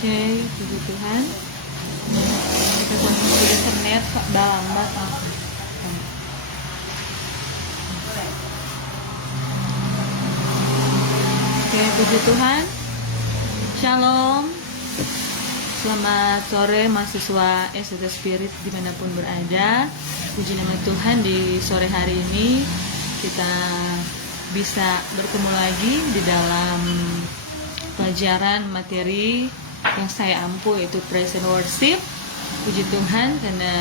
Oke, puji Tuhan. Kita kondisi internet dalam banget. Oke, puji Tuhan. Shalom. Selamat sore mahasiswa ST Spirit dimanapun berada. Puji nama Tuhan, di sore hari ini kita bisa bertemu lagi di dalam pelajaran materi yang saya ampu, yaitu Praise and Worship. Puji Tuhan karena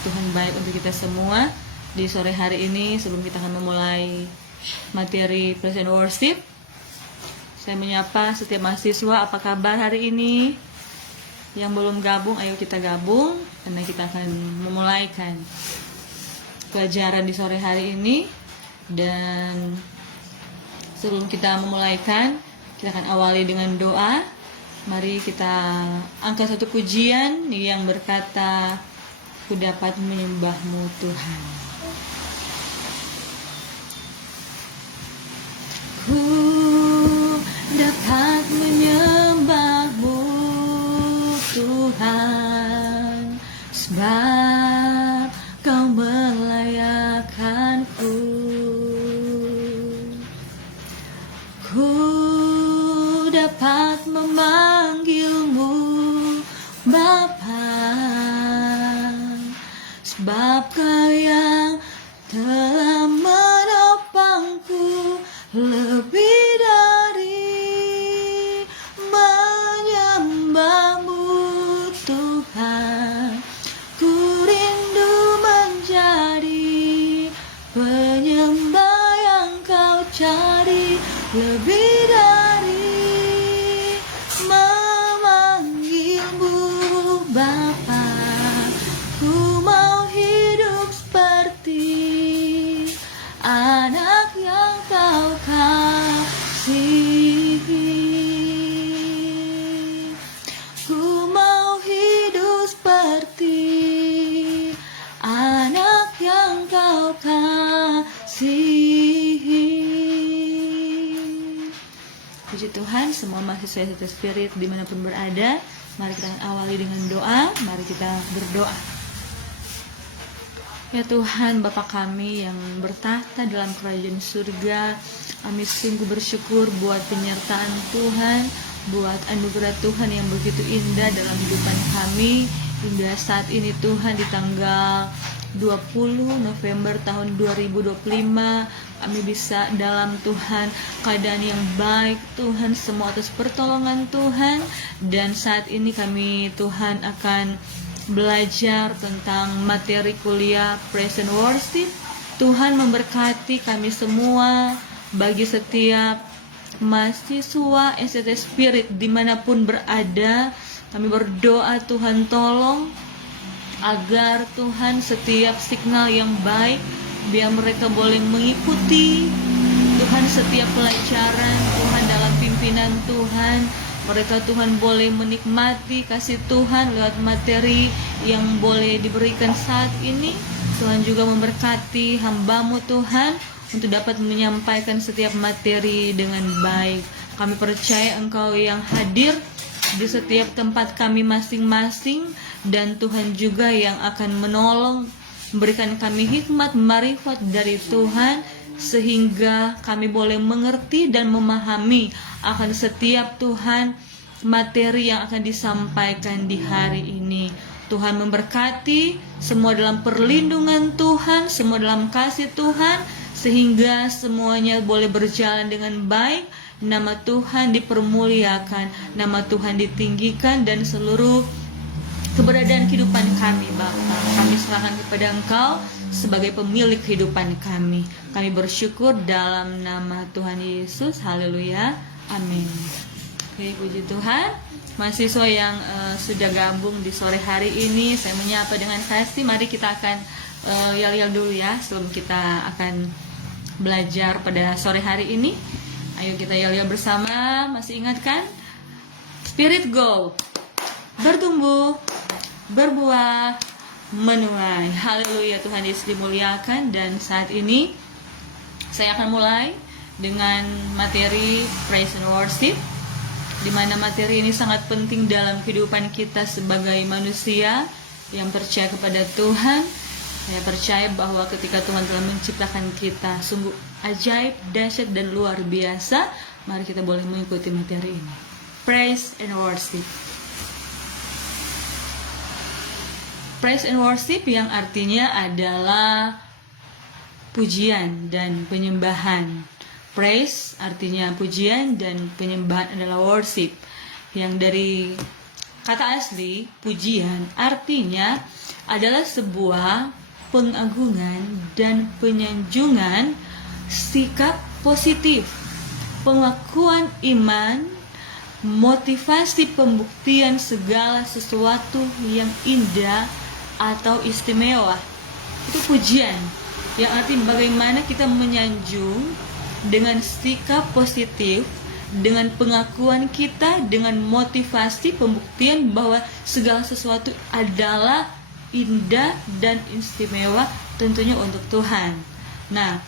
Tuhan baik untuk kita semua. Di sore hari ini sebelum kita akan memulai materi Praise and Worship, saya menyapa setiap mahasiswa. Apa kabar hari ini? Yang belum gabung, ayo kita gabung karena kita akan memulaikan pelajaran di sore hari ini. Dan sebelum kita memulaikan, kita akan awali dengan doa. Mari kita angkat satu pujian yang berkata, "Ku dapat menyembah-Mu Tuhan." Ku dapat menyembah-Mu Tuhan, sebab Kau melayakkanku. Ku dapat memanggil-Mu Bapa, sebab Kau yang telah menopangku. Lebih dari menyembah-Mu Tuhan, ku rindu menjadi penyembah yang Kau cari. Lebih dari memanggil-Mu Bapa, ku mau hidup seperti anak yang Kau kasihi. Ku mau hidup seperti anak yang Kau kasihi. Puji Tuhan, semua mahasiswa ST Spirit dimanapun berada, mari kita awali dengan doa. Mari kita berdoa. Ya Tuhan, Bapa kami yang bertahta dalam kerajaan surga, kami sungguh bersyukur buat penyertaan Tuhan, buat anugerah Tuhan yang begitu indah dalam kehidupan kami hingga saat ini Tuhan. Di tanggal 20 November tahun 2025 kami bisa dalam Tuhan keadaan yang baik Tuhan, semua atas pertolongan Tuhan. Dan saat ini kami Tuhan akan belajar tentang materi kuliah Praise and Worship. Tuhan memberkati kami semua, bagi setiap mahasiswa ST Spirit dimanapun berada. Kami berdoa Tuhan tolong agar Tuhan setiap signal yang baik, biar mereka boleh mengikuti Tuhan setiap pelajaran Tuhan dalam pimpinan Tuhan. Mereka Tuhan boleh menikmati kasih Tuhan lewat materi yang boleh diberikan saat ini. Tuhan juga memberkati hamba-Mu Tuhan untuk dapat menyampaikan setiap materi dengan baik. Kami percaya Engkau yang hadir di setiap tempat kami masing-masing, dan Tuhan juga yang akan menolong, memberikan kami hikmat marifat dari Tuhan, sehingga kami boleh mengerti dan memahami akan setiap Tuhan materi yang akan disampaikan di hari ini. Tuhan memberkati semua dalam perlindungan Tuhan, semua dalam kasih Tuhan, sehingga semuanya boleh berjalan dengan baik. Nama Tuhan dipermuliakan, nama Tuhan ditinggikan, dan seluruh keberadaan kehidupan kami Bapa, kami serahkan kepada Engkau sebagai pemilik kehidupan kami. Kami bersyukur dalam nama Tuhan Yesus. Haleluya. Amin. Oke, puji Tuhan. Mahasiswa yang sudah gabung di sore hari ini, saya menyapa dengan kasih. Mari kita akan yel-yel dulu ya sebelum kita akan belajar pada sore hari ini. Ayo kita yel-yel bersama. Masih ingat kan? Spirit go. Bertumbuh, berbuah, menuai. Haleluya, Tuhan Yesus dimuliakan. Dan saat ini saya akan mulai dengan materi Praise and Worship. di mana materi ini sangat penting dalam kehidupan kita sebagai manusia yang percaya kepada Tuhan. Saya percaya bahwa ketika Tuhan telah menciptakan kita sungguh ajaib, dahsyat, dan luar biasa. Mari kita boleh mengikuti materi ini. Praise and worship. Praise and worship yang artinya adalah pujian dan penyembahan. Praise artinya pujian dan penyembahan adalah worship. Yang dari kata asli pujian artinya adalah sebuah pengagungan dan penyanjungan sikap positif, pengakuan iman, motivasi pembuktian segala sesuatu yang indah atau istimewa. Itu pujian, yang artinya bagaimana kita menyanjung dengan sikap positif, dengan pengakuan kita, dengan motivasi pembuktian bahwa segala sesuatu adalah indah dan istimewa tentunya untuk Tuhan. Nah,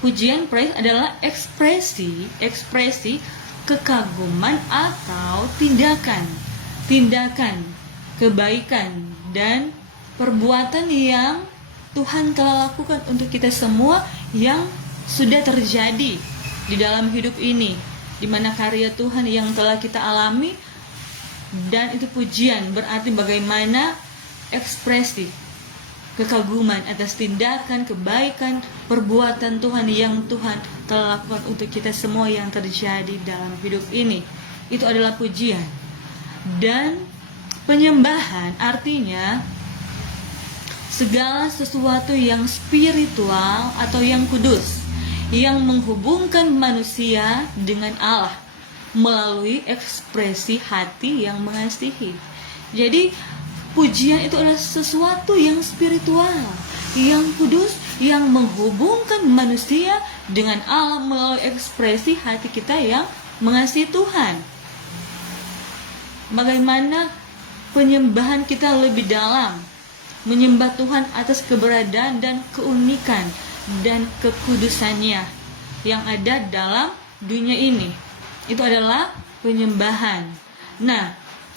pujian praise adalah ekspresi kekaguman atau tindakan kebaikan dan perbuatan yang Tuhan telah lakukan untuk kita semua yang sudah terjadi di dalam hidup ini, di mana karya Tuhan yang telah kita alami. Dan itu pujian berarti bagaimana ekspresi kekaguman atas tindakan kebaikan perbuatan Tuhan yang Tuhan telah lakukan untuk kita semua yang terjadi dalam hidup ini. Itu adalah pujian. Dan penyembahan artinya segala sesuatu yang spiritual atau yang kudus, yang menghubungkan manusia dengan Allah melalui ekspresi hati yang mengasihi. Jadi pujian itu adalah sesuatu yang spiritual, yang kudus, yang menghubungkan manusia dengan Allah melalui ekspresi hati kita yang mengasihi Tuhan. Bagaimana penyembahan kita lebih dalam, menyembah Tuhan atas keberadaan dan keunikan dan kekudusannya yang ada dalam dunia ini. Itu adalah penyembahan. Nah,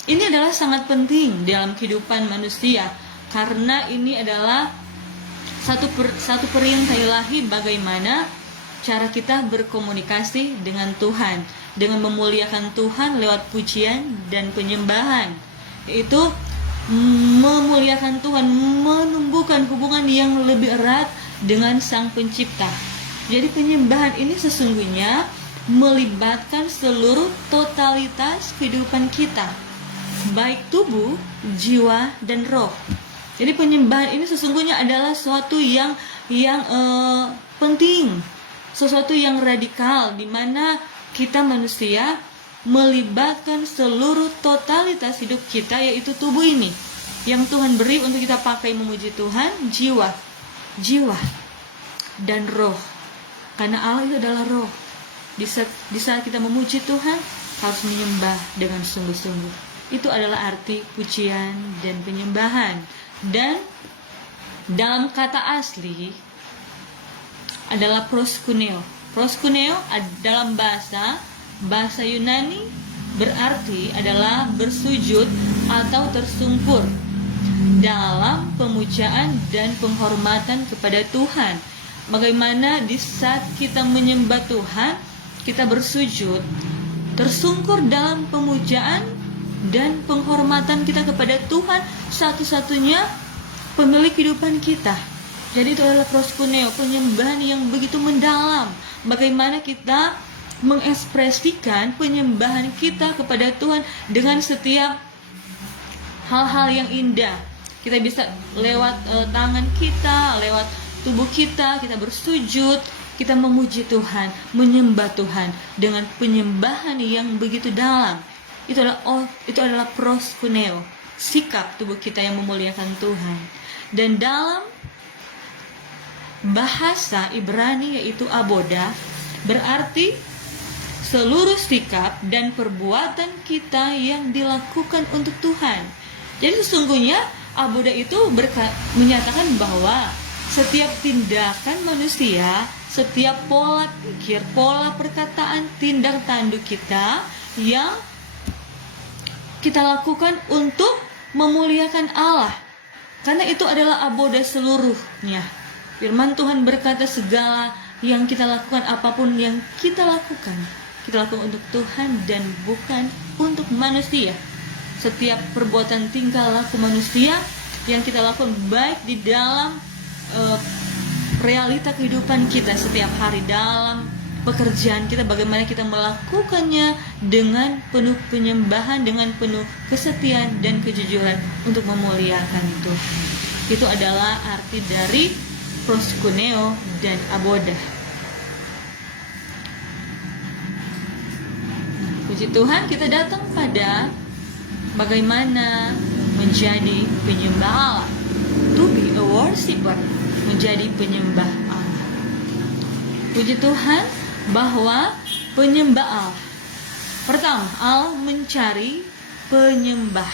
ini adalah sangat penting dalam kehidupan manusia karena ini adalah satu perintah ilahi bagaimana cara kita berkomunikasi dengan Tuhan, dengan memuliakan Tuhan lewat pujian dan penyembahan. Yaitu memuliakan Tuhan, menumbuhkan hubungan yang lebih erat dengan Sang Pencipta. Jadi penyembahan ini sesungguhnya melibatkan seluruh totalitas kehidupan kita, baik tubuh, jiwa, dan roh. Jadi penyembahan ini sesungguhnya adalah sesuatu yang penting, sesuatu yang radikal, di mana kita manusia melibatkan seluruh totalitas hidup kita, yaitu tubuh ini yang Tuhan beri untuk kita pakai memuji Tuhan, jiwa dan roh. Karena Allah itu adalah roh. Di saat kita memuji Tuhan, harus menyembah dengan sungguh-sungguh. Itu adalah arti pujian dan penyembahan. Dan dalam kata asli adalah proskuneo. Proskuneo dalam bahasa Yunani berarti adalah bersujud atau tersungkur dalam pemujaan dan penghormatan kepada Tuhan. Bagaimana di saat kita menyembah Tuhan, kita bersujud, tersungkur dalam pemujaan dan penghormatan kita kepada Tuhan, satu-satunya pemilik kehidupan kita. Jadi itu adalah proskuneo, penyembahan yang begitu mendalam. Bagaimana kita mengekspresikan penyembahan kita kepada Tuhan dengan setiap hal-hal yang indah. Kita bisa lewat tangan kita, lewat tubuh kita bersujud, kita memuji Tuhan, menyembah Tuhan dengan penyembahan yang begitu dalam. Itu adalah proskuneo, sikap tubuh kita yang memuliakan Tuhan. Dan dalam bahasa Ibrani yaitu aboda, berarti seluruh sikap dan perbuatan kita yang dilakukan untuk Tuhan. Jadi sesungguhnya aboda itu menyatakan bahwa setiap tindakan manusia, setiap pola pikir, pola perkataan, tindak tanduk kita yang kita lakukan untuk memuliakan Allah, karena itu adalah aboda seluruhnya. Firman Tuhan berkata segala yang kita lakukan, apapun yang kita lakukan untuk Tuhan dan bukan untuk manusia. Setiap perbuatan tingkah laku manusia yang kita lakukan, baik di dalam realita kehidupan kita setiap hari, dalam pekerjaan kita, bagaimana kita melakukannya dengan penuh penyembahan, dengan penuh kesetiaan dan kejujuran untuk memuliakan Tuhan. Itu adalah arti dari proskuneo dan aboda. Puji Tuhan, kita datang pada bagaimana menjadi penyembah Allah. To be a worshiper, menjadi penyembah Allah. Puji Tuhan bahwa penyembah Allah, pertama, Allah mencari penyembah.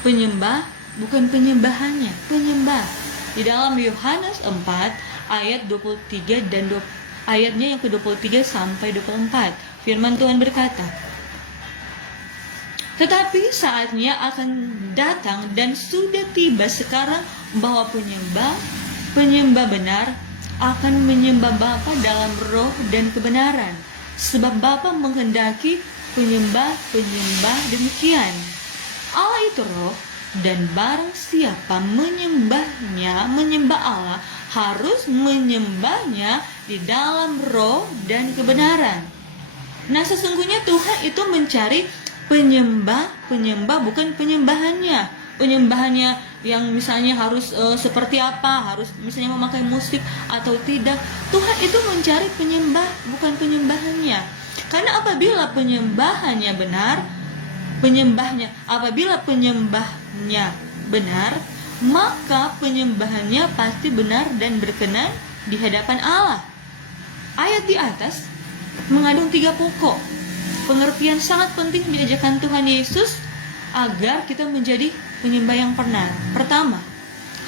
Penyembah bukan penyembahannya, penyembah. Di dalam Yohanes 4 ayat 23 dan ayatnya yang ke-23 sampai 24, firman Tuhan berkata, tetapi saatnya akan datang dan sudah tiba sekarang bahwa penyembah benar akan menyembah Bapa dalam roh dan kebenaran, sebab Bapa menghendaki penyembah demikian. Allah itu roh, dan barang siapa menyembah Allah harus menyembahnya di dalam roh dan kebenaran. Nah, sesungguhnya Tuhan itu mencari penyembah bukan penyembahannya yang misalnya harus seperti apa, harus misalnya memakai musik atau tidak. Tuhan itu mencari penyembah, bukan penyembahannya. Karena apabila penyembahnya benar, maka penyembahannya pasti benar dan berkenan di hadapan Allah. Ayat di atas mengandung 3 pokok pengertian sangat penting diajarkan Tuhan Yesus agar kita menjadi penyembah yang benar. Pertama,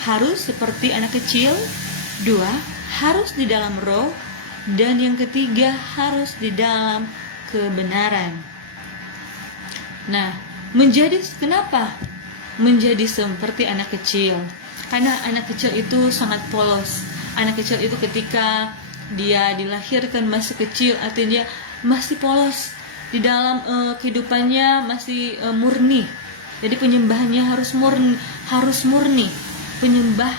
harus seperti anak kecil. 2, harus di dalam roh. Dan yang ketiga, harus di dalam kebenaran. Nah, kenapa menjadi seperti anak kecil? Karena anak kecil itu sangat polos. Anak kecil itu ketika dia dilahirkan masih kecil, artinya dia masih polos. Di dalam kehidupannya masih murni. Jadi penyembahannya harus murni. Penyembah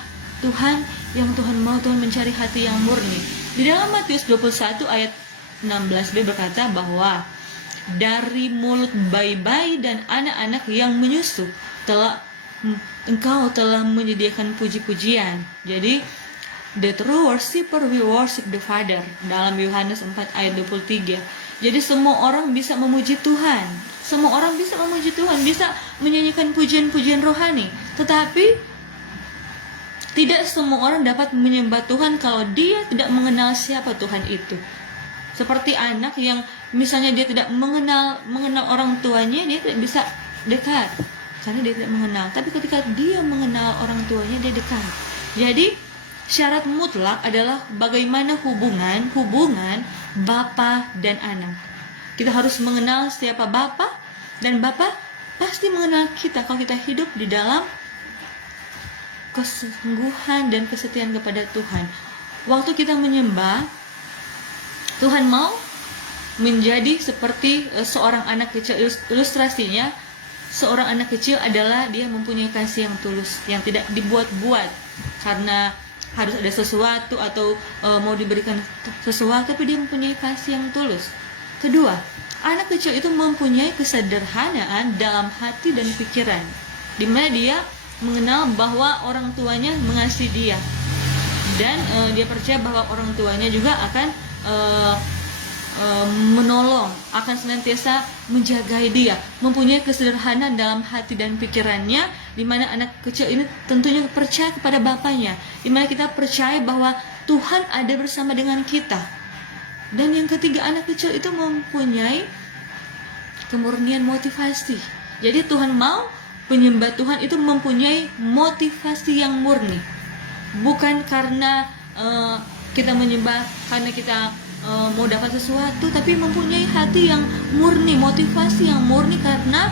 Tuhan yang Tuhan mau, Tuhan mencari hati yang murni. Di dalam Matius 21 ayat 16b berkata bahwa dari mulut bayi-bayi dan anak-anak yang menyusu engkau telah menyediakan puji-pujian. Jadi the true worshipper will worship the Father, dalam Yohanes 4 ayat 23. Jadi semua orang bisa memuji Tuhan. Semua orang bisa memuji Tuhan, bisa menyanyikan pujian-pujian rohani. Tetapi tidak semua orang dapat menyembah Tuhan kalau dia tidak mengenal siapa Tuhan itu. Seperti anak yang misalnya dia tidak mengenal orang tuanya, dia tidak bisa dekat karena dia tidak mengenal. Tapi ketika dia mengenal orang tuanya, dia dekat. Jadi syarat mutlak adalah bagaimana hubungan Bapa dan anak. Kita harus mengenal siapa Bapa, dan Bapa pasti mengenal kita kalau kita hidup di dalam kesungguhan dan kesetiaan kepada Tuhan. Waktu kita menyembah, Tuhan mau menjadi seperti seorang anak kecil. Ilustrasinya, seorang anak kecil adalah dia mempunyai kasih yang tulus, yang tidak dibuat-buat karena harus ada sesuatu atau mau diberikan sesuatu, tapi dia mempunyai kasih yang tulus. Kedua, anak kecil itu mempunyai kesederhanaan dalam hati dan pikiran, di mana dia mengenal bahwa orang tuanya mengasihi dia, dan dia percaya bahwa orang tuanya juga akan menolong, akan senantiasa menjaga dia, mempunyai kesederhanaan dalam hati dan pikirannya, di mana anak kecil ini tentunya percaya kepada bapaknya, di mana kita percaya bahwa Tuhan ada bersama dengan kita. Dan yang ketiga, anak kecil itu mempunyai kemurnian motivasi. Jadi Tuhan mau penyembah Tuhan itu mempunyai motivasi yang murni, bukan karena kita menyembah karena kita mau dapat sesuatu, tapi mempunyai hati yang murni, motivasi yang murni karena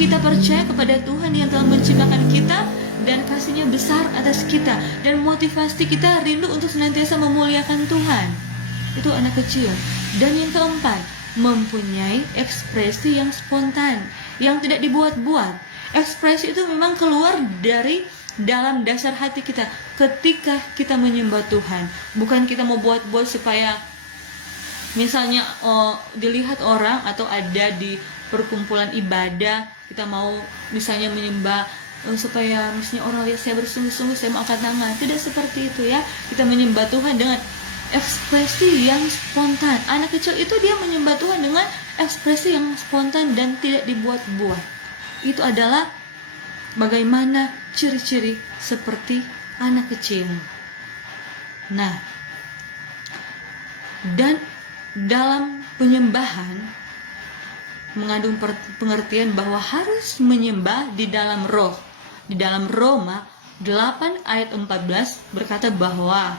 kita percaya kepada Tuhan yang telah menciptakan kita dan kasih-Nya besar atas kita, dan motivasi kita rindu untuk senantiasa memuliakan Tuhan. Itu anak kecil. Dan yang keempat, mempunyai ekspresi yang spontan, yang tidak dibuat-buat. Ekspresi itu memang keluar dari dalam dasar hati kita ketika kita menyembah Tuhan. Bukan kita mau buat-buat supaya misalnya dilihat orang, atau ada di perkumpulan ibadah kita mau misalnya menyembah supaya misalnya orang lihat saya bersungguh-sungguh, saya mau angkat tangan. Tidak seperti itu ya. Kita menyembah Tuhan dengan ekspresi yang spontan. Anak kecil itu dia menyembah Tuhan dengan ekspresi yang spontan dan tidak dibuat-buat. Itu adalah bagaimana ciri-ciri seperti anak kecil. Nah, dan dalam penyembahan mengandung pengertian bahwa harus menyembah di dalam roh. Di dalam Roma 8 ayat 14 berkata bahwa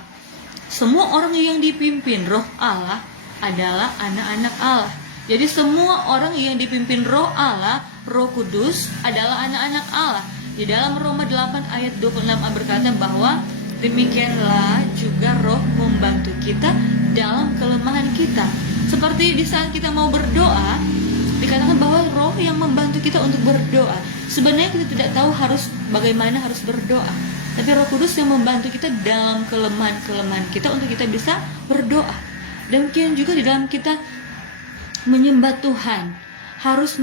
semua orang yang dipimpin roh Allah adalah anak-anak Allah. Jadi semua orang yang dipimpin roh Allah, Roh Kudus, adalah anak-anak Allah. Di dalam Roma 8 ayat 26a berkata bahwa demikianlah juga roh membantu kita dalam kelemahan kita. Seperti di saat kita mau berdoa, dikatakan bahwa roh yang membantu kita untuk berdoa. Sebenarnya kita tidak tahu bagaimana harus berdoa, tapi Roh Kudus yang membantu kita dalam kelemahan-kelemahan kita untuk kita bisa berdoa. Demikian juga di dalam kita menyembah Tuhan, harus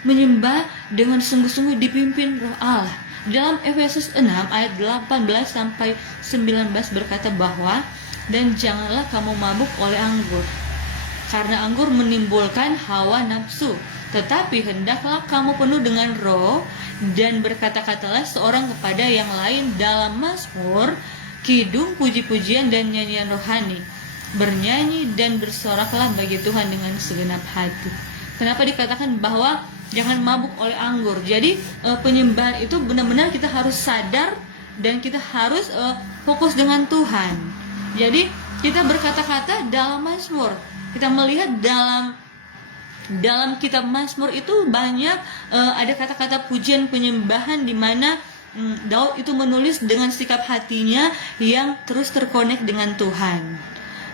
menyembah dengan sungguh-sungguh dipimpin roh Allah. Dalam Efesus 6 ayat 18 sampai 19 berkata bahwa, dan janganlah kamu mabuk oleh anggur, karena anggur menimbulkan hawa nafsu, tetapi hendaklah kamu penuh dengan roh, dan berkata-katalah seorang kepada yang lain dalam mazmur, kidung, puji-pujian, dan nyanyian rohani. Bernyanyi dan bersoraklah bagi Tuhan dengan segenap hati. Kenapa dikatakan bahwa jangan mabuk oleh anggur? Jadi penyembahan itu benar-benar kita harus sadar dan kita harus fokus dengan Tuhan. Jadi kita berkata-kata dalam mazmur. Kita melihat dalam kitab Mazmur itu banyak ada kata-kata pujian penyembahan di mana Daud itu menulis dengan sikap hatinya yang terus terkonek dengan Tuhan.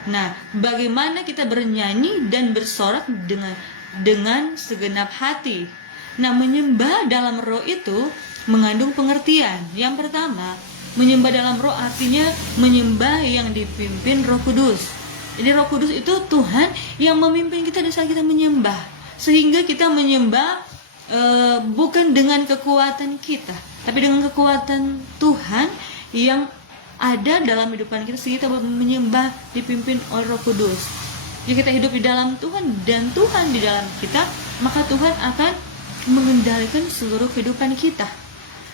Nah, bagaimana kita bernyanyi dan bersorak dengan segenap hati. Nah, menyembah dalam roh itu mengandung pengertian. Yang pertama, menyembah dalam roh artinya menyembah yang dipimpin Roh Kudus. Jadi Roh Kudus itu Tuhan yang memimpin kita di saat kita menyembah, sehingga kita menyembah bukan dengan kekuatan kita, tapi dengan kekuatan Tuhan yang ada dalam kehidupan kita, sehingga kita menyembah dipimpin oleh Roh Kudus. Jika kita hidup di dalam Tuhan dan Tuhan di dalam kita, maka Tuhan akan mengendalikan seluruh kehidupan kita.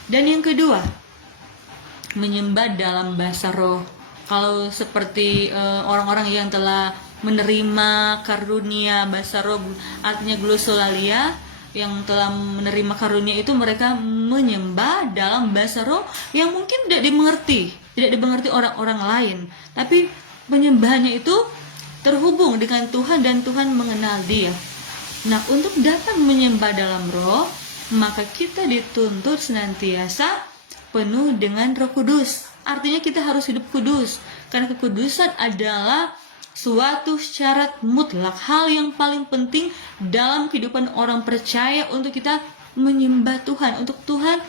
Dan yang kedua, menyembah dalam bahasa roh. Kalau seperti orang-orang yang telah menerima karunia bahasa roh, artinya glosolalia, yang telah menerima karunia itu mereka menyembah dalam bahasa roh yang mungkin tidak dimengerti orang-orang lain, tapi penyembahannya itu terhubung dengan Tuhan dan Tuhan mengenal dia. Nah, untuk dapat menyembah dalam roh, maka kita dituntut senantiasa penuh dengan Roh Kudus. Artinya kita harus hidup kudus, karena kekudusan adalah suatu syarat mutlak, hal yang paling penting dalam kehidupan orang percaya untuk kita menyembah Tuhan, untuk Tuhan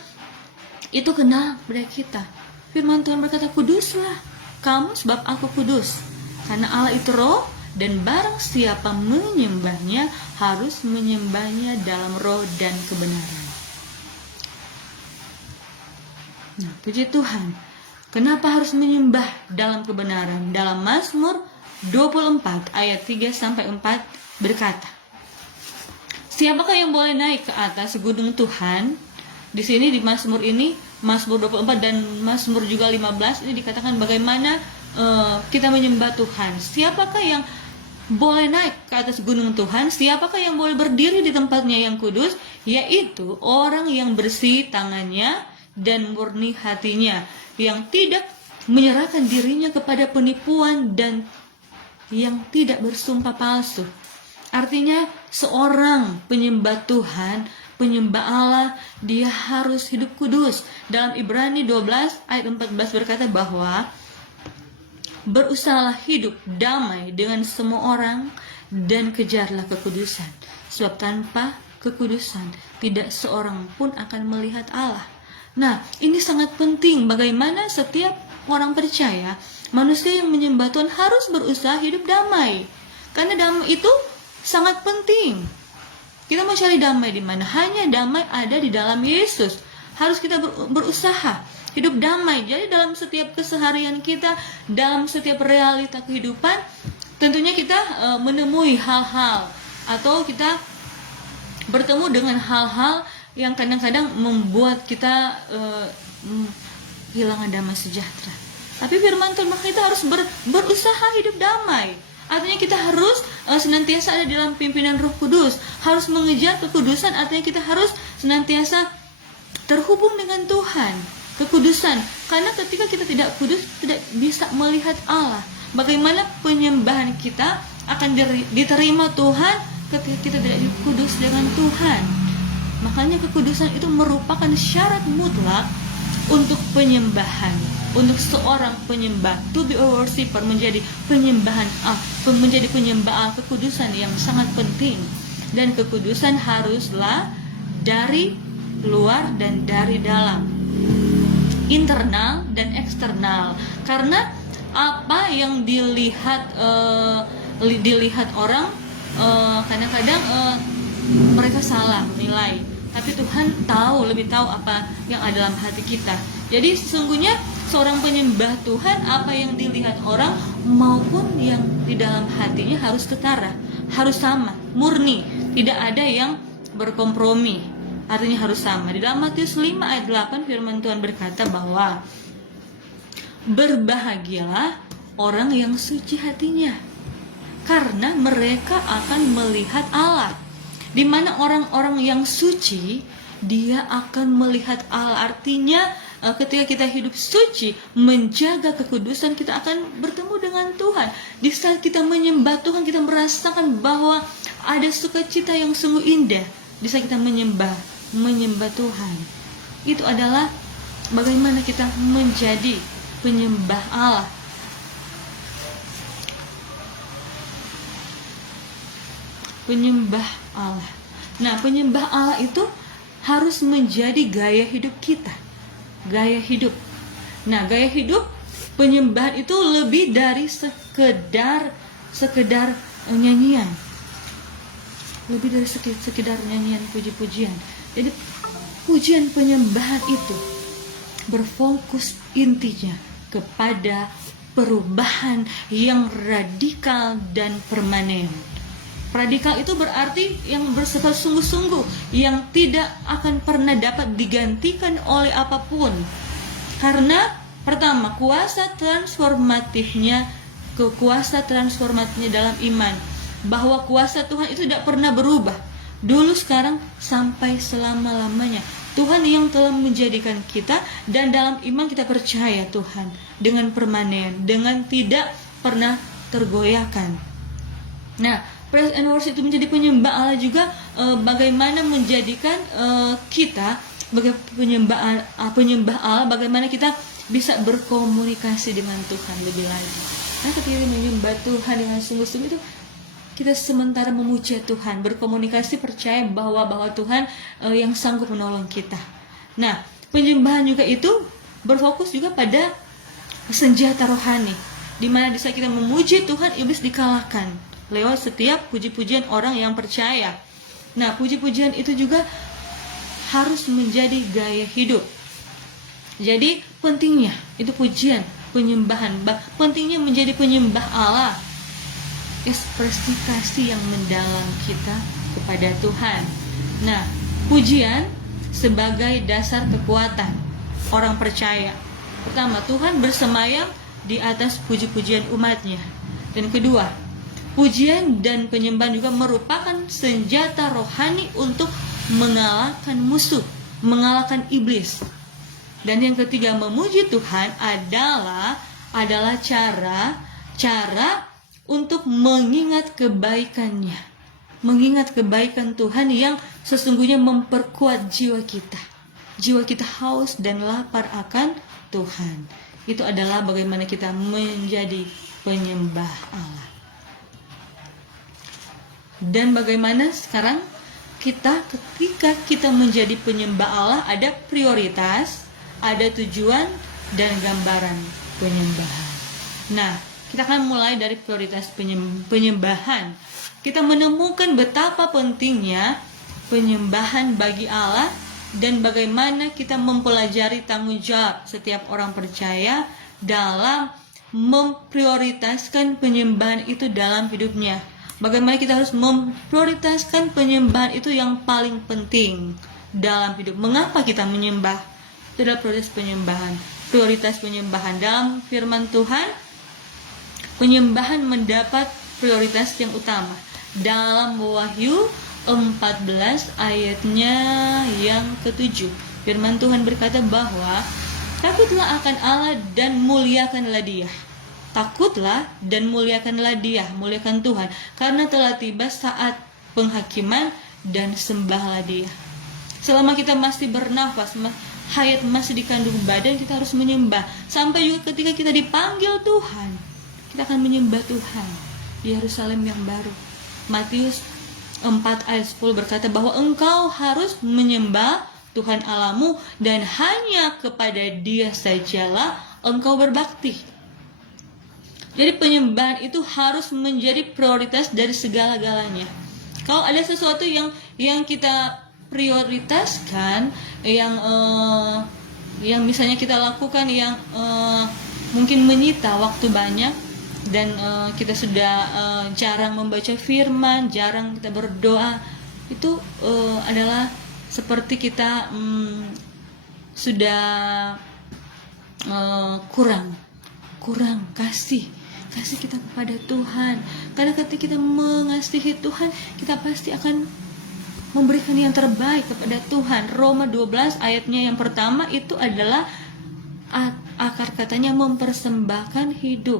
itu kenal kepada kita. Firman Tuhan berkata, kuduslah kamu sebab aku kudus, karena Allah itu roh, dan barang siapa menyembahnya harus menyembahnya dalam roh dan kebenaran. Nah, puji Tuhan. Kenapa harus menyembah dalam kebenaran? Dalam Mazmur 24 ayat 3-4 berkata, siapakah yang boleh naik ke atas gunung Tuhan? Di sini di Mazmur ini, Mazmur 24 dan Mazmur juga 15, ini dikatakan bagaimana kita menyembah Tuhan. Siapakah yang boleh naik ke atas gunung Tuhan? Siapakah yang boleh berdiri di tempatnya yang kudus? Yaitu orang yang bersih tangannya dan murni hatinya, yang tidak menyerahkan dirinya kepada penipuan dan yang tidak bersumpah palsu. Artinya seorang penyembah Tuhan, penyembah Allah, dia harus hidup kudus. Dalam Ibrani 12 ayat 14 berkata bahwa berusahalah hidup damai dengan semua orang dan kejarlah kekudusan. Sebab tanpa kekudusan tidak seorang pun akan melihat Allah. Nah, ini sangat penting bagaimana setiap orang percaya, manusia yang menyembah Tuhan harus berusaha hidup damai. Karena damai itu sangat penting. Kita mau cari damai di mana? Hanya damai ada di dalam Yesus. Harus kita berusaha hidup damai. Jadi dalam setiap keseharian kita, dalam setiap realita kehidupan, tentunya kita menemui hal-hal atau kita bertemu dengan hal-hal yang kadang-kadang membuat kita kehilangan damai sejahtera. Tapi firman Tuhan, maka kita harus berusaha hidup damai. Artinya kita harus senantiasa ada dalam pimpinan Roh Kudus, harus mengejar kekudusan. Artinya kita harus senantiasa terhubung dengan Tuhan, kekudusan. Karena ketika kita tidak kudus, tidak bisa melihat Allah. Bagaimana penyembahan kita akan diterima Tuhan ketika kita tidak kudus dengan Tuhan. Makanya kekudusan itu merupakan syarat mutlak untuk penyembahan, untuk seorang penyembah. To be a worshiper, menjadi penyembahan menjadi penyembah kekudusan yang sangat penting. Dan kekudusan haruslah dari luar dan dari dalam, internal dan eksternal. Karena apa yang dilihat orang, kadang-kadang mereka salah menilai. Tapi Tuhan lebih tahu apa yang ada dalam hati kita. Jadi sesungguhnya seorang penyembah Tuhan, apa yang dilihat orang maupun yang di dalam hatinya harus ketara, harus sama, murni, tidak ada yang berkompromi. Artinya harus sama. Di dalam Matius 5 ayat 8 firman Tuhan berkata bahwa berbahagialah orang yang suci hatinya, karena mereka akan melihat Allah. Di mana orang-orang yang suci, dia akan melihat Allah. Artinya ketika kita hidup suci, menjaga kekudusan, kita akan bertemu dengan Tuhan. Di saat kita menyembah Tuhan, kita merasakan bahwa ada sukacita yang sungguh indah. Di saat kita menyembah Tuhan, itu adalah bagaimana kita menjadi penyembah Allah. Penyembah Allah. Nah, penyembah Allah itu harus menjadi gaya hidup kita. Gaya hidup. Nah, gaya hidup penyembahan itu lebih dari sekedar nyanyian. Lebih dari sekedar nyanyian puji-pujian. Jadi pujian penyembahan itu berfokus intinya kepada perubahan yang radikal dan permanen. Radikal itu berarti yang bersifat sungguh-sungguh, yang tidak akan pernah dapat digantikan oleh apapun. Karena pertama, kuasa transformatifnya dalam iman, bahwa kuasa Tuhan itu tidak pernah berubah, dulu, sekarang, sampai selama-lamanya. Tuhan yang telah menjadikan kita, dan dalam iman kita percaya Tuhan dengan permanen, dengan tidak pernah tergoyahkan. Nah, praise and worship itu menjadi penyembah Allah juga, bagaimana menjadikan kita sebagai penyembah Allah, bagaimana kita bisa berkomunikasi dengan Tuhan lebih lagi. Nah, ketika menyembah Tuhan dengan sungguh-sungguh itu, kita sementara memuja Tuhan, berkomunikasi, percaya bahwa Tuhan yang sanggup menolong kita. Nah, penyembahan juga itu berfokus juga pada senjata rohani, di mana di saat kita memuji Tuhan, iblis dikalahkan lewat setiap puji-pujian orang yang percaya. Nah, puji-pujian itu juga harus menjadi gaya hidup. Jadi pentingnya itu pujian, penyembahan, pentingnya menjadi penyembah Allah, ekspresi kasih yang mendalam kita kepada Tuhan. Nah, pujian sebagai dasar kekuatan orang percaya. Pertama, Tuhan bersemayam di atas puji-pujian umatnya. Dan kedua, pujian dan penyembahan juga merupakan senjata rohani untuk mengalahkan musuh, mengalahkan iblis. Dan yang ketiga, memuji Tuhan adalah cara untuk mengingat kebaikannya, mengingat kebaikan Tuhan yang sesungguhnya memperkuat jiwa kita. Jiwa kita haus dan lapar akan Tuhan. Itu adalah bagaimana kita menjadi penyembah Allah. Dan bagaimana sekarang kita ketika kita menjadi penyembah Allah, ada prioritas, ada tujuan, dan gambaran penyembahan. Nah, kita akan mulai dari prioritas penyembahan. Kita menemukan betapa pentingnya penyembahan bagi Allah dan bagaimana kita mempelajari tanggung jawab setiap orang percaya dalam memprioritaskan penyembahan itu dalam hidupnya. Bagaimana kita harus memprioritaskan penyembahan itu yang paling penting dalam hidup. Mengapa kita menyembah? Itu adalah prioritas penyembahan. Prioritas penyembahan dalam firman Tuhan, penyembahan mendapat prioritas yang utama. Dalam Wahyu 14 ayatnya yang ke-7, firman Tuhan berkata bahwa takutlah akan Allah dan muliakanlah Dia. Takutlah dan muliakanlah Dia, muliakan Tuhan, karena telah tiba saat penghakiman, dan sembahlah Dia. Selama kita masih bernafas, hayat masih dikandung badan, kita harus menyembah. Sampai juga ketika kita dipanggil Tuhan, kita akan menyembah Tuhan di Yerusalem yang baru. Matius 4 ayat 10 berkata bahwa engkau harus menyembah Tuhan Allahmu dan hanya kepada Dia sajalah engkau berbakti. Jadi penyembahan itu harus menjadi prioritas dari segala-galanya. Kalau ada sesuatu yang kita prioritaskan, yang misalnya kita lakukan yang mungkin menyita waktu banyak, dan kita sudah jarang membaca firman, jarang kita berdoa, itu adalah seperti kita sudah kurang kasih kita kepada Tuhan. Karena ketika kita mengasihi Tuhan, kita pasti akan memberikan yang terbaik kepada Tuhan. Roma 12 ayatnya yang pertama itu adalah akar katanya mempersembahkan hidup.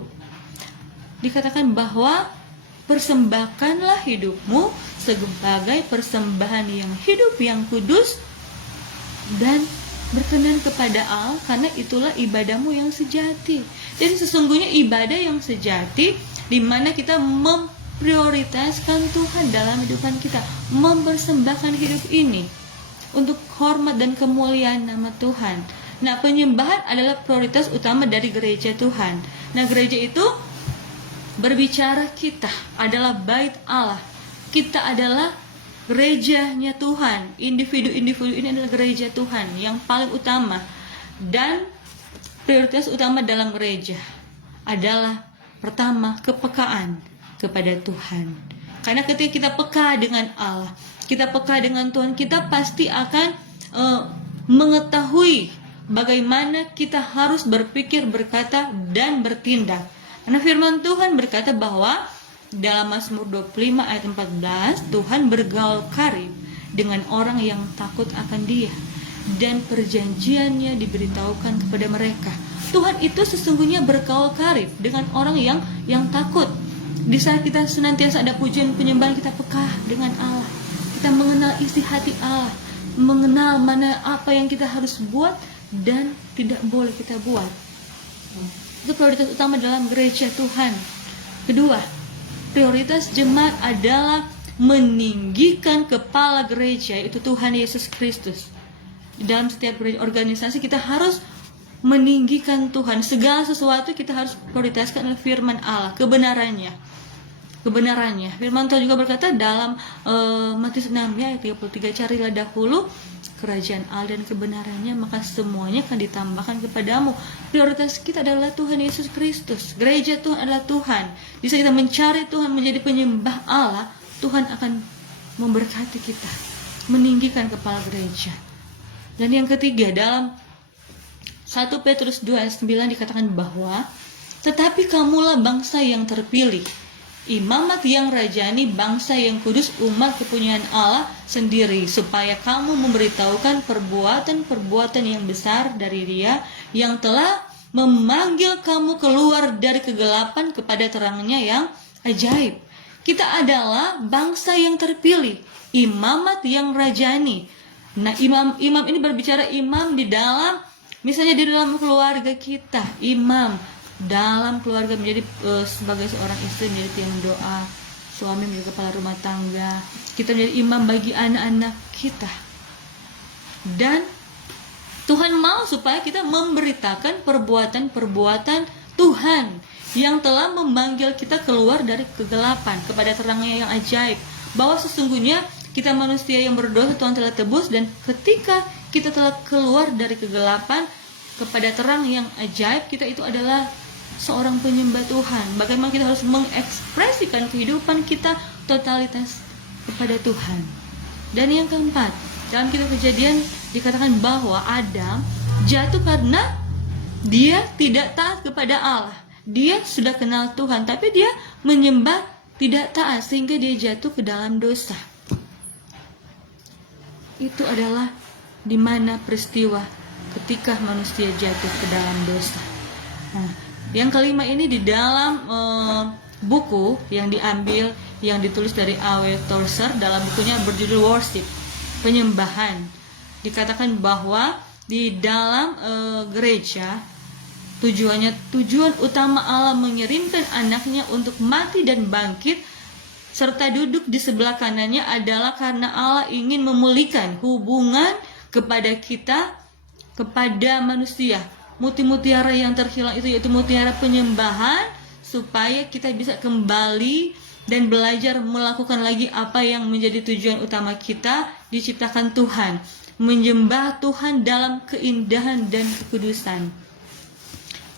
Dikatakan bahwa persembahkanlah hidupmu sebagai persembahan yang hidup, yang kudus dan berkenan kepada Allah, karena itulah ibadahmu yang sejati. Jadi sesungguhnya ibadah yang sejati di mana kita memprioritaskan Tuhan dalam kehidupan kita, mempersembahkan hidup ini untuk hormat dan kemuliaan nama Tuhan. Nah, penyembahan adalah prioritas utama dari gereja Tuhan. Nah, gereja itu berbicara kita adalah bait Allah. Kita adalah gerejanya Tuhan. Individu-individu ini adalah gereja Tuhan yang paling utama. Dan prioritas utama dalam gereja adalah pertama, kepekaan kepada Tuhan. Karena ketika kita peka dengan Allah, kita peka dengan Tuhan, kita pasti akan mengetahui bagaimana kita harus berpikir, berkata, dan bertindak. Karena firman Tuhan berkata bahwa dalam Mazmur 25 ayat 14, Tuhan bergaul karib dengan orang yang takut akan Dia, dan perjanjiannya diberitahukan kepada mereka. Tuhan itu sesungguhnya bergaul karib dengan orang yang takut. Di saat kita senantiasa ada pujian penyembahan, kita peka dengan Allah. Kita mengenal isi hati Allah, mengenal mana apa yang kita harus buat dan tidak boleh kita buat. Itu prioritas utama dalam gereja Tuhan. Kedua, prioritas jemaat adalah meninggikan kepala gereja, yaitu Tuhan Yesus Kristus. Di dalam setiap organisasi kita harus meninggikan Tuhan. Segala sesuatu kita harus prioritaskan adalah firman Allah, kebenarannya. Firman Tuhan juga berkata dalam Matius 6 ayat 33, carilah dahulu kerajaan Allah dan kebenarannya, maka semuanya akan ditambahkan kepadamu. Prioritas kita adalah Tuhan Yesus Kristus. Gereja Tuhan adalah Tuhan. Di saat kita mencari Tuhan, menjadi penyembah Allah, Tuhan akan memberkati kita, meninggikan kepala gereja. Dan yang ketiga, dalam 1 Petrus 2 ayat 9 dikatakan bahwa tetapi kamulah bangsa yang terpilih, imamat yang rajani, bangsa yang kudus, umat kepunyaan Allah sendiri, supaya kamu memberitahukan perbuatan-perbuatan yang besar dari Dia yang telah memanggil kamu keluar dari kegelapan kepada terangnya yang ajaib. Kita adalah bangsa yang terpilih, imamat yang rajani. Nah, imam ini berbicara imam di dalam, misalnya di dalam keluarga kita, imam dalam keluarga menjadi sebagai seorang istri menjadi tiang doa, suami menjadi kepala rumah tangga, kita menjadi imam bagi anak-anak kita. Dan Tuhan mau supaya kita memberitakan perbuatan-perbuatan Tuhan yang telah memanggil kita keluar dari kegelapan kepada terangnya yang ajaib. Bahwa sesungguhnya kita manusia yang berdosa Tuhan telah tebus, dan ketika kita telah keluar dari kegelapan kepada terang yang ajaib, kita itu adalah seorang penyembah Tuhan. Bagaimana kita harus mengekspresikan kehidupan kita totalitas kepada Tuhan. Dan yang keempat, dalam kitab Kejadian dikatakan bahwa Adam jatuh karena dia tidak taat kepada Allah. Dia sudah kenal Tuhan, tapi dia menyembah tidak taat sehingga dia jatuh ke dalam dosa. Itu adalah di mana peristiwa ketika manusia jatuh ke dalam dosa. Nah, yang kelima ini di dalam buku yang diambil, yang ditulis dari A.W. Tozer dalam bukunya berjudul Worship, penyembahan. Dikatakan bahwa di dalam gereja tujuan utama Allah mengirimkan anaknya untuk mati dan bangkit serta duduk di sebelah kanannya adalah karena Allah ingin memulihkan hubungan kepada kita, kepada manusia. Mutiara yang terhilang itu yaitu mutiara penyembahan, supaya kita bisa kembali dan belajar melakukan lagi apa yang menjadi tujuan utama kita diciptakan Tuhan, menyembah Tuhan dalam keindahan dan kekudusan.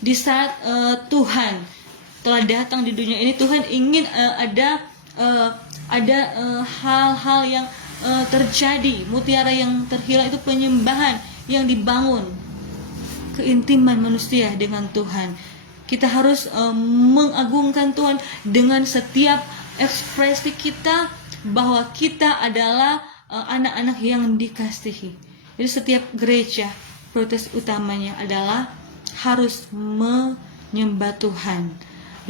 Di saat Tuhan telah datang di dunia ini, Tuhan ingin ada hal-hal yang terjadi. Mutiara yang terhilang itu penyembahan yang dibangun, keintiman manusia dengan Tuhan. Kita harus mengagungkan Tuhan dengan setiap ekspresi kita, bahwa kita adalah anak-anak yang dikasihi. Jadi setiap gereja, prioritas utamanya adalah harus menyembah Tuhan.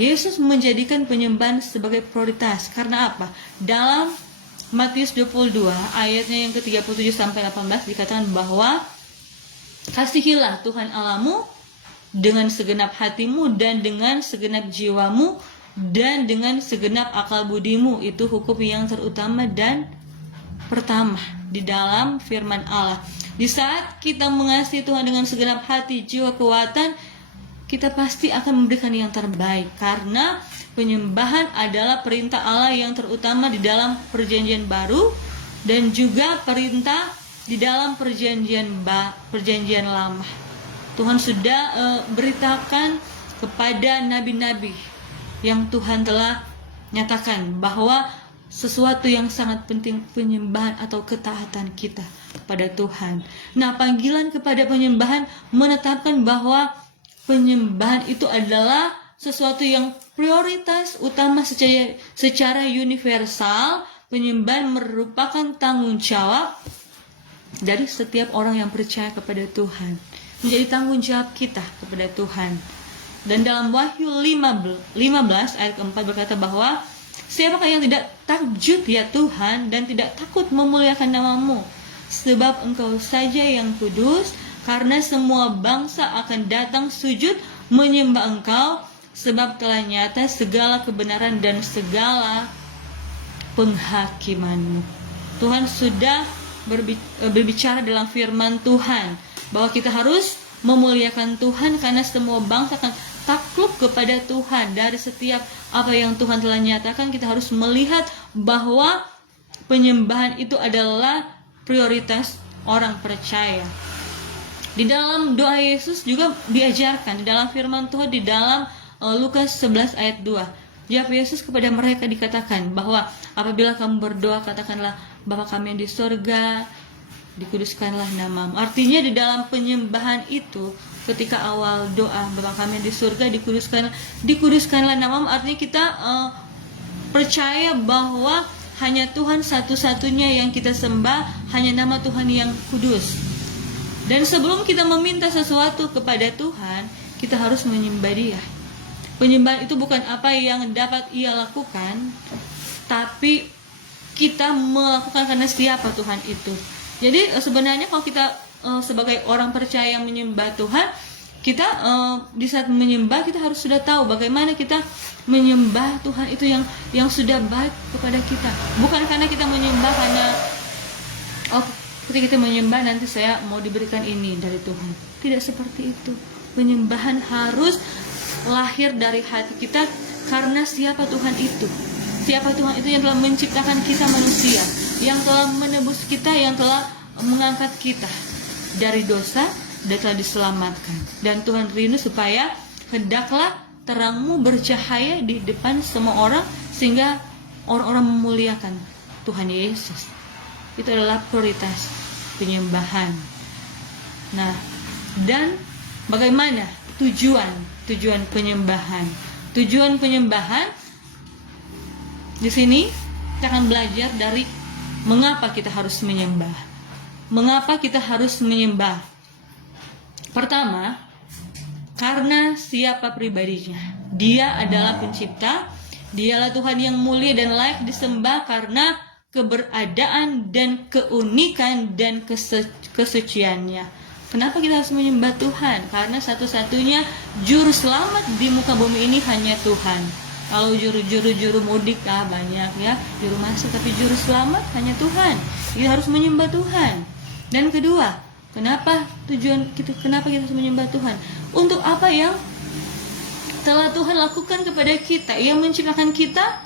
Yesus menjadikan penyembahan sebagai prioritas. Karena apa? Dalam Matius 22 ayatnya yang ke-37 sampai 18 dikatakan bahwa kasihilah Tuhan Allahmu dengan segenap hatimu dan dengan segenap jiwamu dan dengan segenap akal budimu. Itu hukum yang terutama dan pertama di dalam firman Allah. Di saat kita mengasihi Tuhan dengan segenap hati, jiwa, kekuatan, kita pasti akan memberikan yang terbaik, karena penyembahan adalah perintah Allah yang terutama di dalam perjanjian baru dan juga perintah di dalam perjanjian lama. Tuhan sudah beritakan kepada nabi-nabi yang Tuhan telah nyatakan bahwa sesuatu yang sangat penting penyembahan atau ketaatan kita kepada Tuhan. Nah, panggilan kepada penyembahan menetapkan bahwa penyembahan itu adalah sesuatu yang prioritas utama secara universal. Penyembahan merupakan tanggung jawab dari setiap orang yang percaya kepada Tuhan. Menjadi tanggung jawab kita kepada Tuhan. Dan dalam Wahyu 15 ayat 4 berkata bahwa siapakah yang tidak takjub ya Tuhan dan tidak takut memuliakan namamu, sebab engkau saja yang kudus, karena semua bangsa akan datang sujud menyembah engkau, sebab telah nyata segala kebenaran dan segala penghakimanmu. Tuhan sudah berbicara dalam firman Tuhan bahwa kita harus memuliakan Tuhan, karena semua bangsa akan takluk kepada Tuhan. Dari setiap apa yang Tuhan telah nyatakan, kita harus melihat bahwa penyembahan itu adalah prioritas orang percaya. Di dalam doa Yesus juga diajarkan di dalam firman Tuhan di dalam Lukas 11 ayat 2. Jawab Yesus kepada mereka dikatakan bahwa apabila kamu berdoa, katakanlah Bapa kami yang di sorga, dikuduskanlah namamu. Artinya di dalam penyembahan itu, ketika awal doa Bapa kami yang di surga, dikuduskanlah namamu, artinya kita percaya bahwa hanya Tuhan satu-satunya yang kita sembah, hanya nama Tuhan yang kudus. Dan sebelum kita meminta sesuatu kepada Tuhan, kita harus menyembah Dia. Penyembahan itu bukan apa yang dapat ia lakukan, tapi kita melakukan karena siapa Tuhan itu. Jadi sebenarnya kalau kita sebagai orang percaya yang menyembah Tuhan, kita di saat menyembah kita harus sudah tahu bagaimana kita menyembah Tuhan itu yang sudah baik kepada kita. Bukan karena kita menyembah karena ketika kita menyembah nanti saya mau diberikan ini dari Tuhan. Tidak seperti itu. Penyembahan harus lahir dari hati kita karena siapa Tuhan itu. Siapa Tuhan itu yang telah menciptakan kita manusia, yang telah menebus kita, yang telah mengangkat kita dari dosa dan telah diselamatkan. Dan Tuhan rindu supaya hendaklah terangmu bercahaya di depan semua orang sehingga orang-orang memuliakan Tuhan Yesus. Itu adalah prioritas penyembahan. Nah, dan bagaimana tujuan penyembahan? Tujuan penyembahan di sini kita akan belajar dari mengapa kita harus menyembah. Mengapa kita harus menyembah? Pertama, karena siapa pribadinya. Dia adalah pencipta, dialah Tuhan yang mulia dan layak disembah karena keberadaan dan keunikan dan kesuciannya. Kenapa kita harus menyembah Tuhan? Karena satu-satunya juru selamat di muka bumi ini hanya Tuhan. Kalau juru mudik banyak ya, juru masuk, tapi juru selamat hanya Tuhan. Kita harus menyembah Tuhan. Dan kedua, kenapa kita harus menyembah Tuhan? Untuk apa yang telah Tuhan lakukan kepada kita? Ia menciptakan kita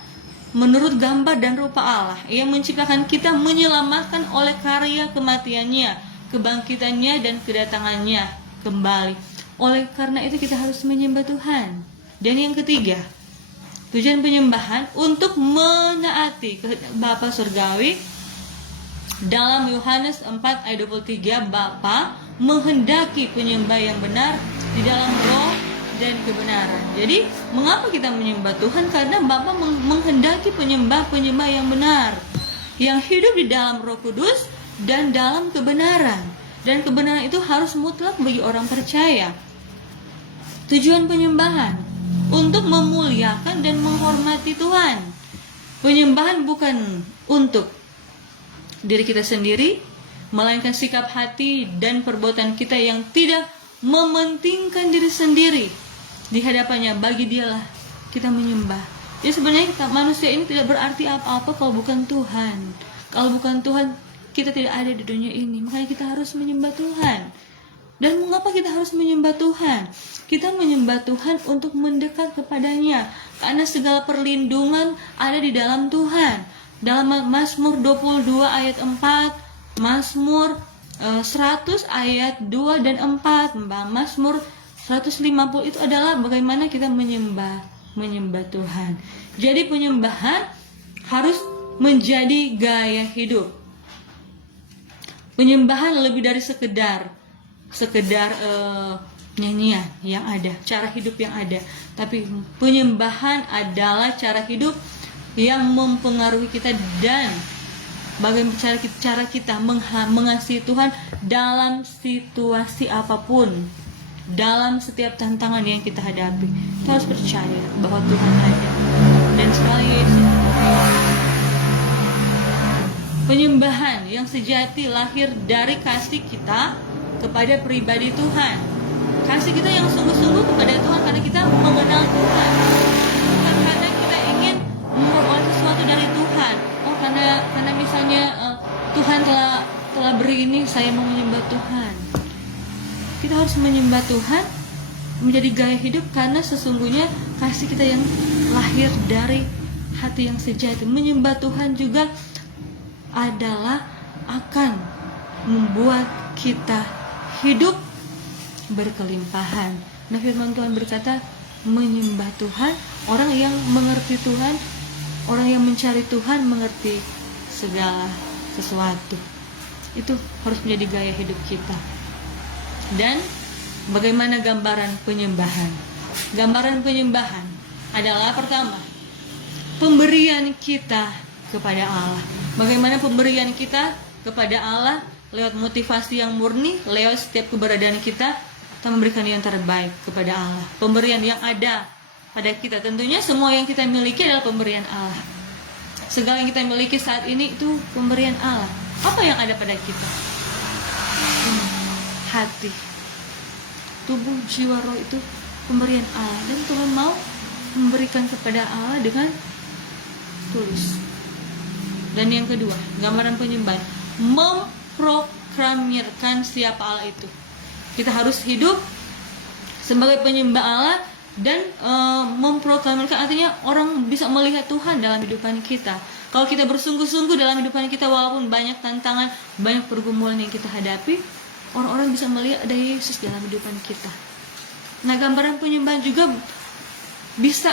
menurut gambar dan rupa Allah. Ia menciptakan kita menyelamatkan oleh karya kematiannya, kebangkitannya dan kedatangannya kembali. Oleh karena itu kita harus menyembah Tuhan. Dan yang ketiga, tujuan penyembahan untuk menaati kehendak Bapa surgawi. Dalam Yohanes 4 ayat 23, Bapa menghendaki penyembah yang benar di dalam roh dan kebenaran. Jadi, mengapa kita menyembah Tuhan? Karena Bapa menghendaki penyembah yang benar, yang hidup di dalam Roh Kudus dan dalam kebenaran. Dan kebenaran itu harus mutlak bagi orang percaya. Tujuan penyembahan untuk memuliakan dan menghormati Tuhan. Penyembahan bukan untuk diri kita sendiri, melainkan sikap hati dan perbuatan kita yang tidak mementingkan diri sendiri di hadapannya. Bagi Dialah kita menyembah. Jadi sebenarnya manusia ini tidak berarti apa-apa kalau bukan Tuhan. Kalau bukan Tuhan, kita tidak ada di dunia ini. Makanya kita harus menyembah Tuhan. Dan mengapa kita harus menyembah Tuhan? Kita menyembah Tuhan untuk mendekat kepadanya, karena segala perlindungan ada di dalam Tuhan. Dalam Mazmur 22 ayat 4, Mazmur 100 ayat 2 dan 4, Mazmur 150 itu adalah bagaimana kita menyembah Tuhan. Jadi penyembahan harus menjadi gaya hidup. Penyembahan lebih dari sekedar nyanyian yang ada, cara hidup yang ada, tapi penyembahan adalah cara hidup yang mempengaruhi kita dan bagaimana cara kita mengasihi Tuhan dalam situasi apapun, dalam setiap tantangan yang kita hadapi. Kita harus percaya bahwa Tuhan ada dan sekali Yesus. Penyembahan yang sejati lahir dari kasih kita kepada pribadi Tuhan. Kasih kita yang sungguh-sungguh kepada Tuhan karena kita mengenal Tuhan. Bukan karena kita ingin memperoleh sesuatu dari Tuhan. Karena misalnya Tuhan telah beri ini, saya mau menyembah Tuhan. Kita harus menyembah Tuhan menjadi gaya hidup karena sesungguhnya kasih kita yang lahir dari hati yang sejati. Menyembah Tuhan juga adalah akan membuat kita hidup berkelimpahan. Nah, firman Tuhan berkata, menyembah Tuhan, orang yang mengerti Tuhan, orang yang mencari Tuhan mengerti segala sesuatu. Itu harus menjadi gaya hidup kita. Dan bagaimana gambaran penyembahan? Gambaran penyembahan adalah pertama, pemberian kita kepada Allah. Bagaimana pemberian kita kepada Allah? Lewat motivasi yang murni, lewat setiap keberadaan kita memberikan yang terbaik kepada Allah. Pemberian yang ada pada kita. Tentunya semua yang kita miliki adalah pemberian Allah. Segala yang kita miliki saat ini itu pemberian Allah. Apa yang ada pada kita? Hati, tubuh, jiwa, roh itu pemberian Allah, dan Tuhan mau memberikan kepada Allah dengan tulus. Dan yang kedua, gambaran penyembahan memproklamirkan siapa Allah itu. Kita harus hidup sebagai penyembah Allah dan memproklamirkan, artinya orang bisa melihat Tuhan dalam kehidupan kita. Kalau kita bersungguh-sungguh dalam kehidupan kita, walaupun banyak tantangan, banyak pergumulan yang kita hadapi, orang-orang bisa melihat ada Yesus dalam kehidupan kita. Nah, gambaran penyembahan juga bisa,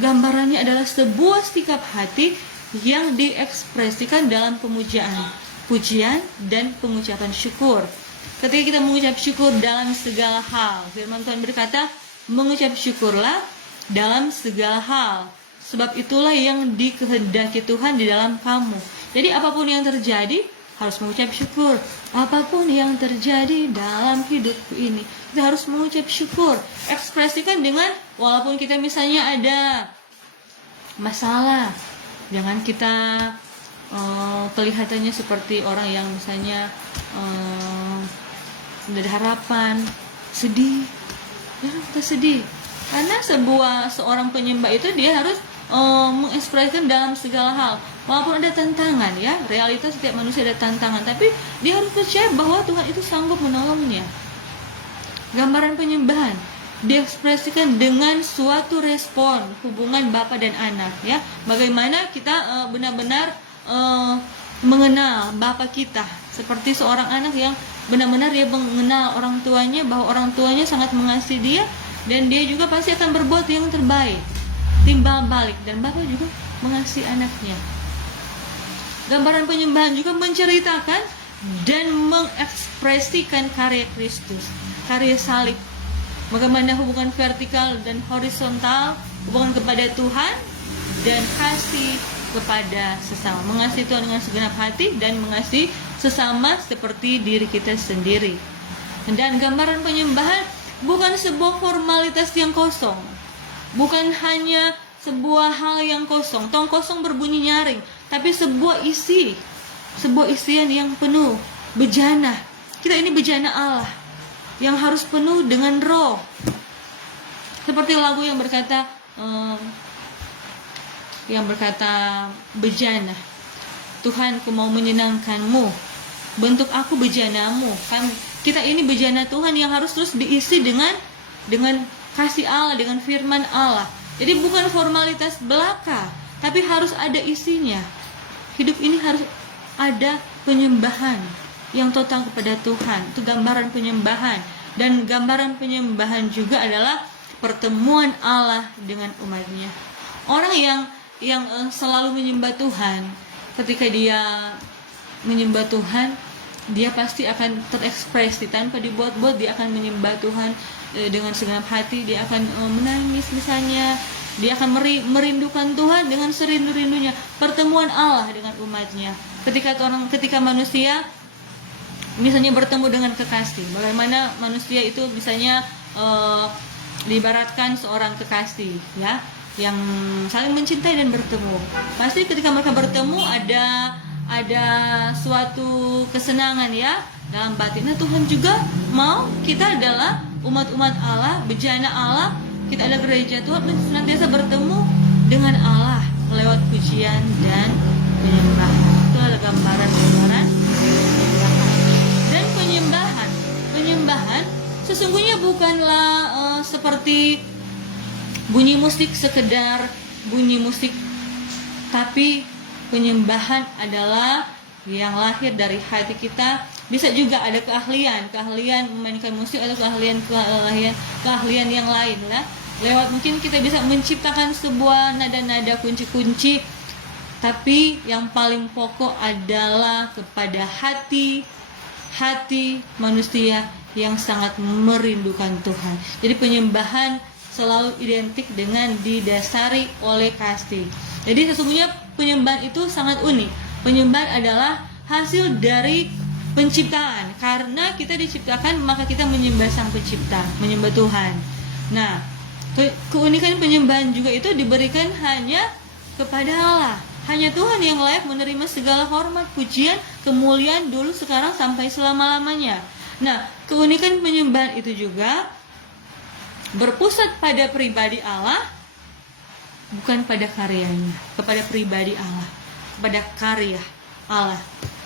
gambarannya adalah sebuah sikap hati yang diekspresikan dalam pemujaan, pujian, dan pengucapan syukur. Ketika kita mengucap syukur dalam segala hal, firman Tuhan berkata, mengucap syukurlah dalam segala hal, sebab itulah yang dikehendaki Tuhan di dalam kamu. Jadi apapun yang terjadi, harus mengucap syukur. Apapun yang terjadi dalam hidupku ini, kita harus mengucap syukur. Ekspresikan dengan, walaupun kita misalnya ada masalah, jangan kita kelihatannya seperti orang yang misalnya tidak ada harapan, sedih. Jangan kita sedih, karena seorang penyembah itu dia harus mengekspresikan dalam segala hal. Walaupun ada tantangan, ya, realitas setiap manusia ada tantangan, tapi dia harus percaya bahwa Tuhan itu sanggup menolongnya. Gambaran penyembahan diekspresikan dengan suatu respon hubungan bapa dan anak, ya. Bagaimana kita benar-benar mengenal bapa kita, seperti seorang anak yang benar-benar dia mengenal orang tuanya, bahwa orang tuanya sangat mengasihi dia, dan dia juga pasti akan berbuat yang terbaik, timbal balik, dan Bapa juga mengasihi anaknya. Gambaran penyembahan juga menceritakan dan mengekspresikan karya Kristus, karya salib, bagaimana hubungan vertikal dan horizontal, hubungan kepada Tuhan dan kasih kepada sesama, mengasihi Tuhan dengan segenap hati dan mengasihi sesama seperti diri kita sendiri. Dan gambaran penyembahan bukan sebuah formalitas yang kosong, bukan hanya sebuah hal yang kosong, tong kosong berbunyi nyaring, tapi sebuah isian yang penuh, bejana. Kita ini bejana Allah yang harus penuh dengan roh. Seperti lagu yang berkata bejana, Tuhan, ku mau menyenangkanmu, bentuk aku bejanamu. Kita ini bejana Tuhan yang harus terus diisi dengan kasih Allah, dengan firman Allah. Jadi bukan formalitas belaka, tapi harus ada isinya. Hidup ini harus ada penyembahan yang total kepada Tuhan. Itu gambaran penyembahan. Dan gambaran penyembahan juga adalah pertemuan Allah dengan umatnya. Orang yang selalu menyembah Tuhan, ketika dia menyembah Tuhan, dia pasti akan terekspresi tanpa dibuat-buat. Dia akan menyembah Tuhan dengan segenap hati. Dia akan menangis misalnya. Dia akan merindukan Tuhan dengan serindu-rindunya. Pertemuan Allah dengan umatnya. Ketika manusia misalnya bertemu dengan kekasih, bagaimana manusia itu misalnya diibaratkan seorang kekasih, ya, yang saling mencintai dan bertemu. Pasti ketika mereka bertemu ada suatu kesenangan, ya, dalam batin. Nah, Tuhan juga mau kita adalah umat-umat Allah, bejana Allah. Kita adalah gereja Tuhan, senantiasa bertemu dengan Allah lewat pujian dan penyembahan. Itu adalah gambaran penyembahan. Dan penyembahan sesungguhnya bukanlah seperti bunyi musik, sekedar bunyi musik, tapi penyembahan adalah yang lahir dari hati kita. Bisa juga ada keahlian memainkan musik, atau keahlian yang lain, lah. Lewat mungkin kita bisa menciptakan sebuah nada-nada kunci-kunci, tapi yang paling pokok adalah kepada hati manusia yang sangat merindukan Tuhan. Jadi penyembahan selalu identik dengan didasari oleh kasih. Jadi sesungguhnya penyembahan itu sangat unik. Penyembahan adalah hasil dari penciptaan. Karena kita diciptakan, maka kita menyembah Sang Pencipta, menyembah Tuhan. Nah, Keunikan penyembahan juga itu diberikan hanya kepada Allah. Hanya Tuhan yang layak menerima segala hormat, pujian, kemuliaan dulu, sekarang, sampai selama-lamanya. Nah, keunikan penyembahan itu juga berpusat pada pribadi Allah, bukan pada karyanya, kepada pribadi Allah, kepada karya Allah.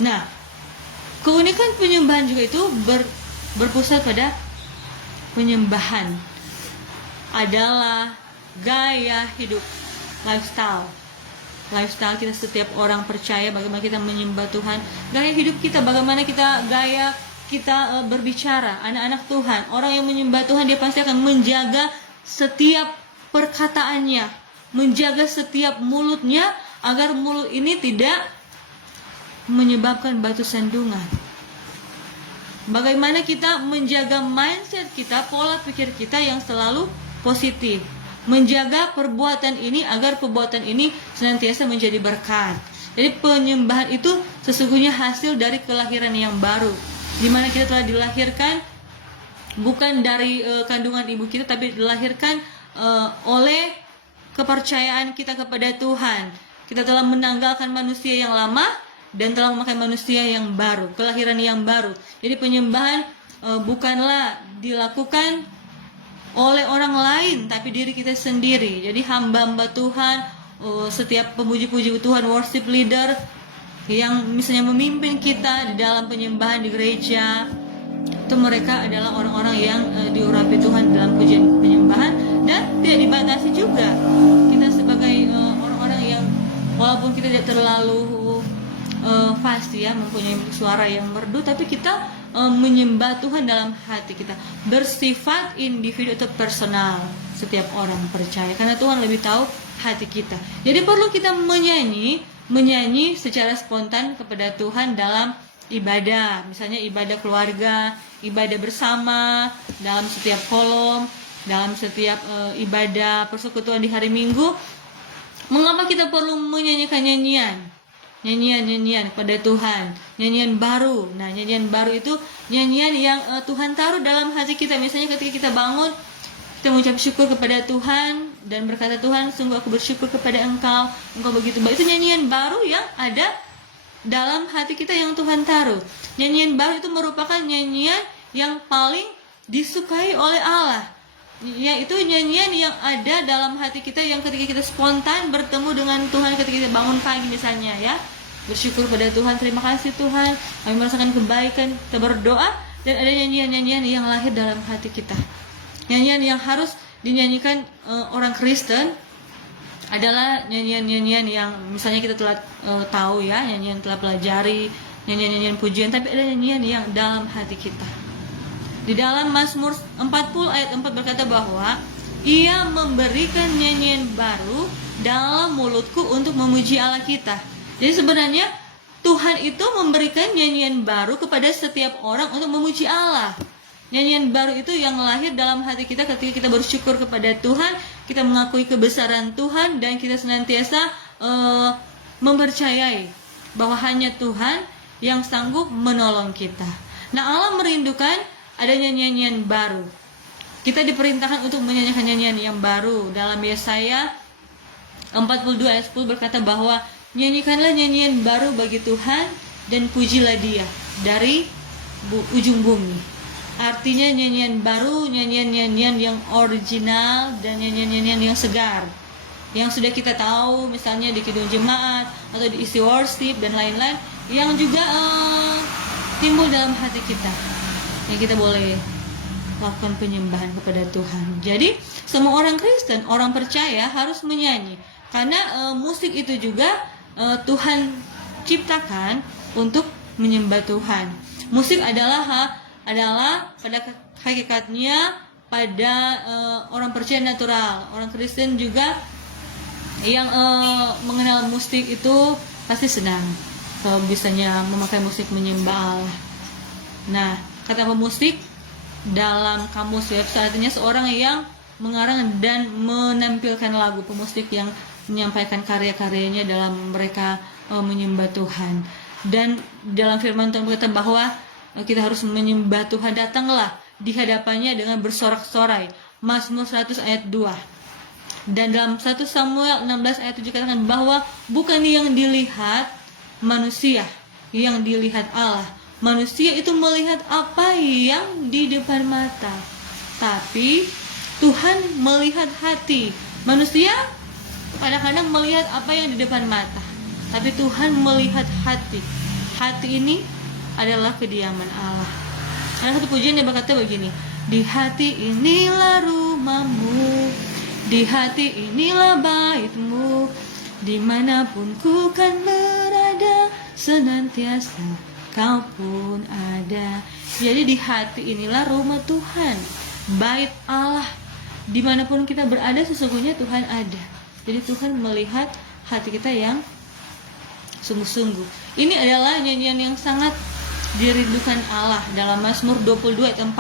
Nah, keunikan penyembahan juga itu berpusat pada penyembahan adalah gaya hidup, lifestyle kita. Setiap orang percaya bagaimana kita menyembah Tuhan, gaya hidup kita, bagaimana gaya kita berbicara. Anak-anak Tuhan, orang yang menyembah Tuhan, dia pasti akan menjaga setiap perkataannya, menjaga setiap mulutnya, agar mulut ini tidak menyebabkan batu sandungan. Bagaimana kita menjaga mindset kita, pola pikir kita yang selalu positif, menjaga perbuatan ini agar perbuatan ini senantiasa menjadi berkat. Jadi penyembahan itu sesungguhnya hasil dari kelahiran yang baru, di mana kita telah dilahirkan bukan dari kandungan ibu kita, tapi dilahirkan oleh kepercayaan kita kepada Tuhan. Kita telah menanggalkan manusia yang lama dan telah memakai manusia yang baru, kelahiran yang baru. Jadi penyembahan bukanlah dilakukan oleh orang lain, tapi diri kita sendiri. Jadi hamba-hamba Tuhan, setiap pemuji-puji Tuhan, worship leader yang misalnya memimpin kita di dalam penyembahan di gereja, itu mereka adalah orang-orang yang diurapi Tuhan dalam pujian penyembahan. Dan tidak dibatasi juga, kita sebagai orang-orang yang walaupun kita tidak terlalu pasti ya mempunyai suara yang merdu, tapi kita menyembah Tuhan dalam hati kita, bersifat individu atau personal. Setiap orang percaya, karena Tuhan lebih tahu hati kita. Jadi perlu kita menyanyi secara spontan kepada Tuhan dalam ibadah, misalnya ibadah keluarga, ibadah bersama, dalam setiap kolom, dalam setiap ibadah persekutuan di hari Minggu. Mengapa kita perlu menyanyikan nyanyian kepada Tuhan, nyanyian baru? Nah, nyanyian baru itu nyanyian yang Tuhan taruh dalam hati kita. Misalnya ketika kita bangun, kita mengucap syukur kepada Tuhan dan berkata, Tuhan, sungguh aku bersyukur kepada Engkau begitu baik. Itu nyanyian baru yang ada dalam hati kita yang Tuhan taruh. Nyanyian baru itu merupakan nyanyian yang paling disukai oleh Allah, yaitu nyanyian yang ada dalam hati kita, yang ketika kita spontan bertemu dengan Tuhan, ketika kita bangun pagi misalnya ya, bersyukur pada Tuhan, terima kasih Tuhan, kami merasakan kebaikan, kita berdoa, dan ada nyanyian-nyanyian yang lahir dalam hati kita. Nyanyian yang harus dinyanyikan orang Kristen adalah nyanyian-nyanyian yang misalnya kita telah tahu ya, nyanyian telah pelajari, nyanyian-nyanyian pujian, tapi ada nyanyian yang dalam hati kita. Di dalam Mazmur 40 ayat 4 berkata bahwa Ia memberikan nyanyian baru dalam mulutku untuk memuji Allah kita. Jadi sebenarnya Tuhan itu memberikan nyanyian baru kepada setiap orang untuk memuji Allah. Nyanyian baru itu yang lahir dalam hati kita ketika kita bersyukur kepada Tuhan, kita mengakui kebesaran Tuhan, dan kita senantiasa mempercayai bahwa hanya Tuhan yang sanggup menolong kita. Nah, Allah merindukan adanya nyanyian baru. Kita diperintahkan untuk menyanyikan nyanyian yang baru. Dalam Yesaya 42 ayat 10 berkata bahwa nyanyikanlah nyanyian baru bagi Tuhan dan pujilah Dia dari ujung bumi. Artinya nyanyian baru, nyanyian-nyanyian yang original dan nyanyian-nyanyian yang segar, yang sudah kita tahu misalnya di kidung jemaat atau di isi worship dan lain-lain, yang juga timbul dalam hati kita, yang kita boleh lakukan penyembahan kepada Tuhan. Jadi semua orang Kristen, orang percaya harus menyanyi, karena musik itu juga Tuhan ciptakan untuk menyembah Tuhan. Musik adalah pada hakikatnya pada orang percaya natural. Orang Kristen juga yang mengenal musik itu pasti senang kalau bisanya memakai musik menyembah Allah. Nah, kata pemusik dalam kamus web artinya seorang yang mengarang dan menampilkan lagu, pemusik yang menyampaikan karya-karyanya dalam mereka menyembah Tuhan. Dan dalam firman Tuhan berkata bahwa kita harus menyembah Tuhan, datanglah di hadapannya dengan bersorak-sorai, Mazmur 100 ayat 2. Dan dalam 1 Samuel 16 ayat 7 katakan bahwa bukan yang dilihat manusia, yang dilihat Allah. Manusia itu melihat apa yang di depan mata, tapi Tuhan melihat hati. Manusia kadang-kadang melihat apa yang di depan mata, tapi Tuhan melihat hati. Hati ini adalah kediaman Allah. Ada satu pujian yang berkata begini, di hati inilah rumahmu, di hati inilah baitmu, dimanapun ku kan berada, senantiasa kau pun ada. Jadi di hati inilah rumah Tuhan, bait Allah. Dimanapun kita berada, sesungguhnya Tuhan ada. Jadi Tuhan melihat hati kita yang sungguh-sungguh. Ini adalah nyanyian yang sangat dirindukan Allah dalam Mazmur 22 ayat 4.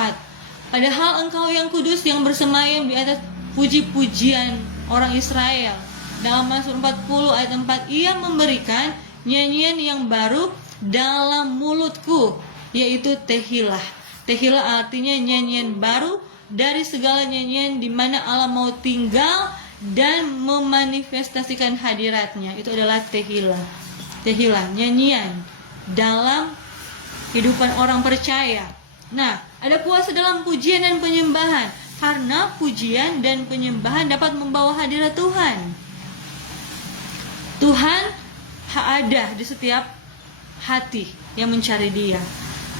Padahal engkau yang kudus yang bersemayam di atas puji-pujian orang Israel. Dalam Mazmur 40 ayat 4, ia memberikan nyanyian yang baru dalam mulutku, yaitu Tehillah. Tehillah artinya nyanyian baru dari segala nyanyian di mana Allah mau tinggal dan memanifestasikan hadiratnya. Itu adalah Tehillah. Tehillah, nyanyian dalam kehidupan orang percaya. Nah, ada puasa dalam pujian dan penyembahan, karena pujian dan penyembahan dapat membawa hadirat Tuhan. Tuhan ada di setiap hati yang mencari Dia.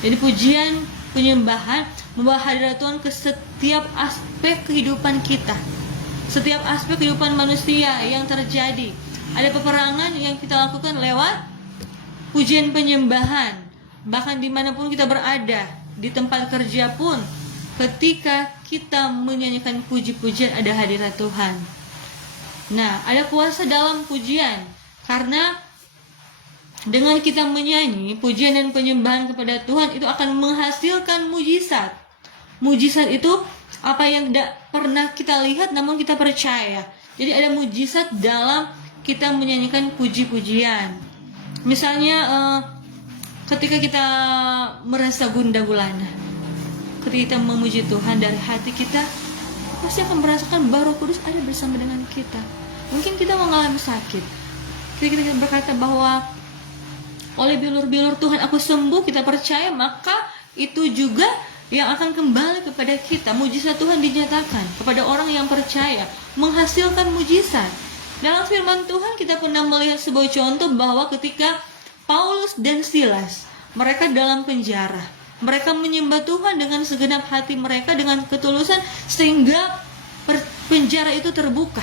Jadi pujian, penyembahan membawa hadirat Tuhan ke setiap aspek kehidupan kita, setiap aspek kehidupan manusia yang terjadi. Ada peperangan yang kita lakukan lewat pujian penyembahan. Bahkan dimanapun kita berada, di tempat kerja pun, ketika kita menyanyikan puji-pujian, ada hadirat Tuhan. Nah, ada kuasa dalam pujian, karena dengan kita menyanyi pujian dan penyembahan kepada Tuhan, itu akan menghasilkan mujizat. Mujizat itu apa yang tidak pernah kita lihat namun kita percaya. Jadi ada mujizat dalam kita menyanyikan puji-pujian. Misalnya ketika kita merasa gundah gulana, ketika kita memuji Tuhan dari hati kita, pasti akan merasakan bahwa Roh Kudus ada bersama dengan kita. Mungkin kita mengalami sakit, ketika kita berkata bahwa oleh bilur-bilur Tuhan aku sembuh, kita percaya, maka itu juga yang akan kembali kepada kita. Mujizat Tuhan dinyatakan kepada orang yang percaya, menghasilkan mujizat. Dalam firman Tuhan kita pernah melihat sebuah contoh bahwa ketika Paulus dan Silas, mereka dalam penjara, mereka menyembah Tuhan dengan segenap hati mereka, dengan ketulusan, sehingga penjara itu terbuka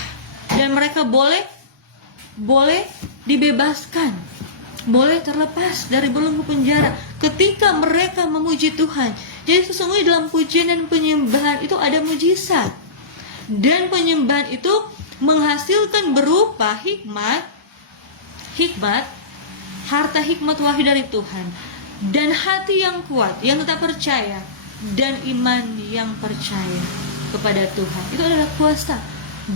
dan mereka boleh dibebaskan, boleh terlepas dari belenggu penjara ketika mereka memuji Tuhan. Jadi sesungguhnya dalam pujian dan penyembahan itu ada mujizat, dan penyembahan itu menghasilkan berupa hikmat, harta hikmat wahyu dari Tuhan, dan hati yang kuat, yang tetap percaya, dan iman yang percaya kepada Tuhan. Itu adalah kuasa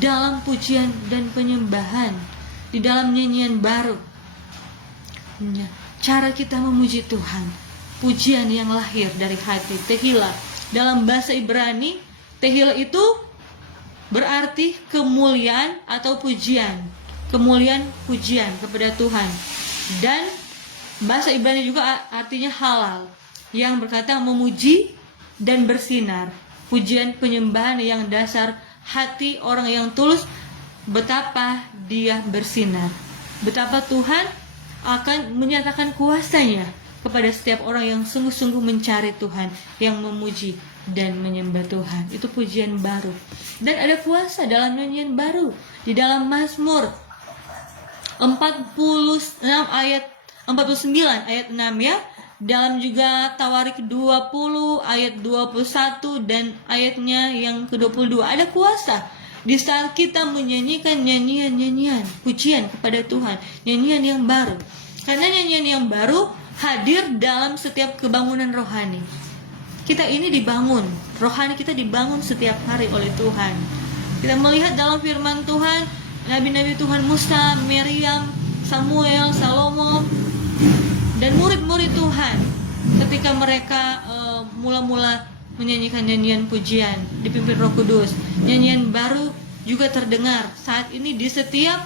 dalam pujian dan penyembahan, di dalam nyanyian baru. Cara kita memuji Tuhan, pujian yang lahir dari hati, Tehillah. Dalam bahasa Ibrani, Tehillah itu berarti kemuliaan atau pujian, kemuliaan pujian kepada Tuhan. Dan bahasa Ibrani juga artinya halal, yang berkata memuji dan bersinar. Pujian penyembahan yang dasar hati orang yang tulus, betapa dia bersinar, betapa Tuhan akan menyatakan kuasanya kepada setiap orang yang sungguh-sungguh mencari Tuhan, yang memuji dan menyembah Tuhan. Itu pujian baru. Dan ada kuasa dalam nyanyian baru di dalam Mazmur 49 ayat 6 ya. Dalam juga Tawarik 20 ayat 21 dan ayatnya yang ke-22, ada kuasa di saat kita menyanyikan nyanyian-nyanyian pujian kepada Tuhan, nyanyian yang baru. Karena nyanyian yang baru hadir dalam setiap kebangunan rohani. Kita ini dibangun, rohani kita dibangun setiap hari oleh Tuhan. Kita melihat dalam firman Tuhan, nabi-nabi Tuhan Musa, Miriam, Samuel, Salomo, dan murid-murid Tuhan, ketika mereka mula-mula menyanyikan nyanyian pujian, dipimpin Roh Kudus. Nyanyian baru juga terdengar saat ini di setiap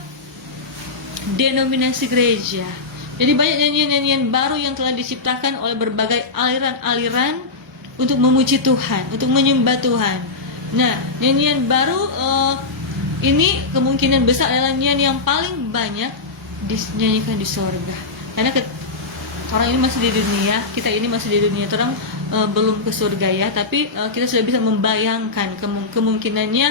denominasi gereja. Jadi banyak nyanyian-nyanyian baru yang telah diciptakan oleh berbagai aliran-aliran untuk memuji Tuhan, untuk menyembah Tuhan. Nah, nyanyian baru ini kemungkinan besar adalah nyanyian yang paling banyak dinyanyikan di sorga. Karena orang ini masih di dunia, kita ini masih di dunia, orang belum ke surga ya. Tapi kita sudah bisa membayangkan kemungkinannya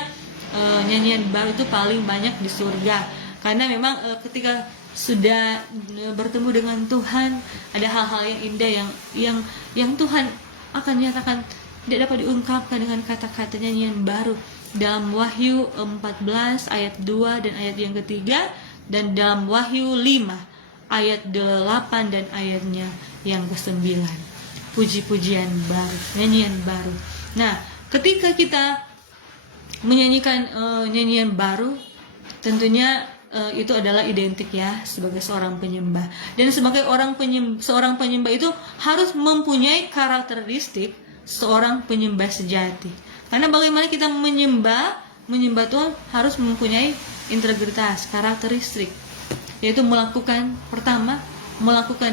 nyanyian baru itu paling banyak di surga. Karena memang ketika sudah bertemu dengan Tuhan, ada hal-hal yang indah yang Tuhan akan nyatakan, tidak dapat diungkapkan dengan kata-kata nyanyian baru. Dalam Wahyu 14 ayat 2 dan ayat yang ketiga, dan dalam Wahyu 5 ayat 8 dan ayatnya yang ke-9. Puji-pujian baru, nyanyian baru. Nah, ketika kita menyanyikan nyanyian baru, tentunya itu adalah identik ya sebagai seorang penyembah. Dan sebagai seorang penyembah itu harus mempunyai karakteristik seorang penyembah sejati. Karena bagaimana kita menyembah Tuhan harus mempunyai integritas, karakteristik, yaitu melakukan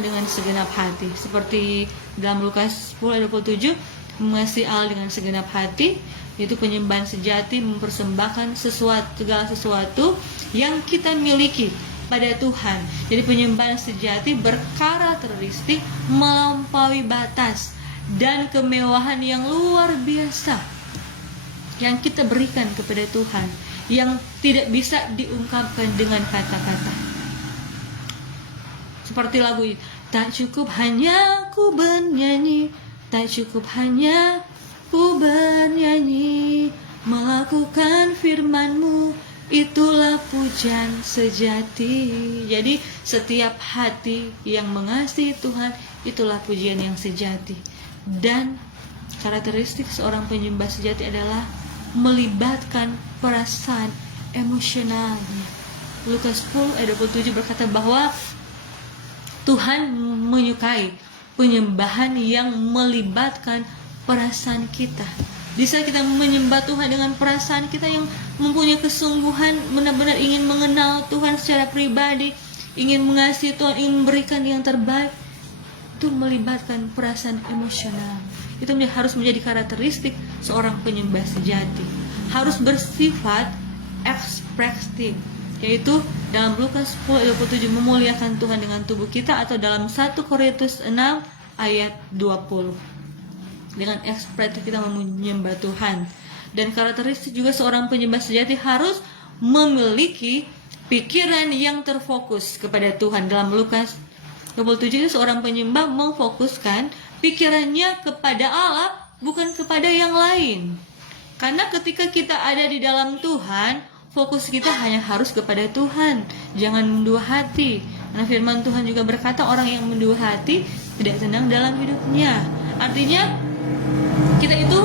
dengan segenap hati. Seperti dalam Lukas 10 ayat 27, mengasihi Allah dengan segenap hati, yaitu penyembahan sejati, mempersembahkan segala sesuatu yang kita miliki pada Tuhan. Jadi penyembahan sejati berkarakteristik melampaui batas dan kemewahan yang luar biasa yang kita berikan kepada Tuhan, yang tidak bisa diungkapkan dengan kata-kata. Seperti lagu ini, tak cukup hanya ku bernyanyi, tak cukup hanya ku bernyanyi, melakukan firman-Mu, itulah pujian sejati. Jadi setiap hati yang mengasihi Tuhan, itulah pujian yang sejati. Dan karakteristik seorang penyembah sejati adalah melibatkan perasaan emosionalnya. Lukas 10 ayat 27 berkata bahwa Tuhan menyukai penyembahan yang melibatkan perasaan kita. Di saat kita menyembah Tuhan dengan perasaan kita yang mempunyai kesungguhan, benar-benar ingin mengenal Tuhan secara pribadi, ingin mengasihi Tuhan, ingin memberikan yang terbaik, itu melibatkan perasaan emosional. Itu harus menjadi karakteristik seorang penyembah sejati. Harus bersifat ekspresif, yaitu dalam Lukas 10 ayat 27 memuliakan Tuhan dengan tubuh kita, atau dalam 1 Korintus 6 ayat 20. Dengan ekspresif kita menyembah Tuhan. Dan karakteristik juga seorang penyembah sejati harus memiliki pikiran yang terfokus kepada Tuhan. Dalam Lukas 27 itu seorang penyembah memfokuskan pikirannya kepada Allah, bukan kepada yang lain. Karena ketika kita ada di dalam Tuhan, fokus kita hanya harus kepada Tuhan. Jangan mendua hati. Karena firman Tuhan juga berkata, orang yang mendua hati tidak tenang dalam hidupnya. Artinya kita itu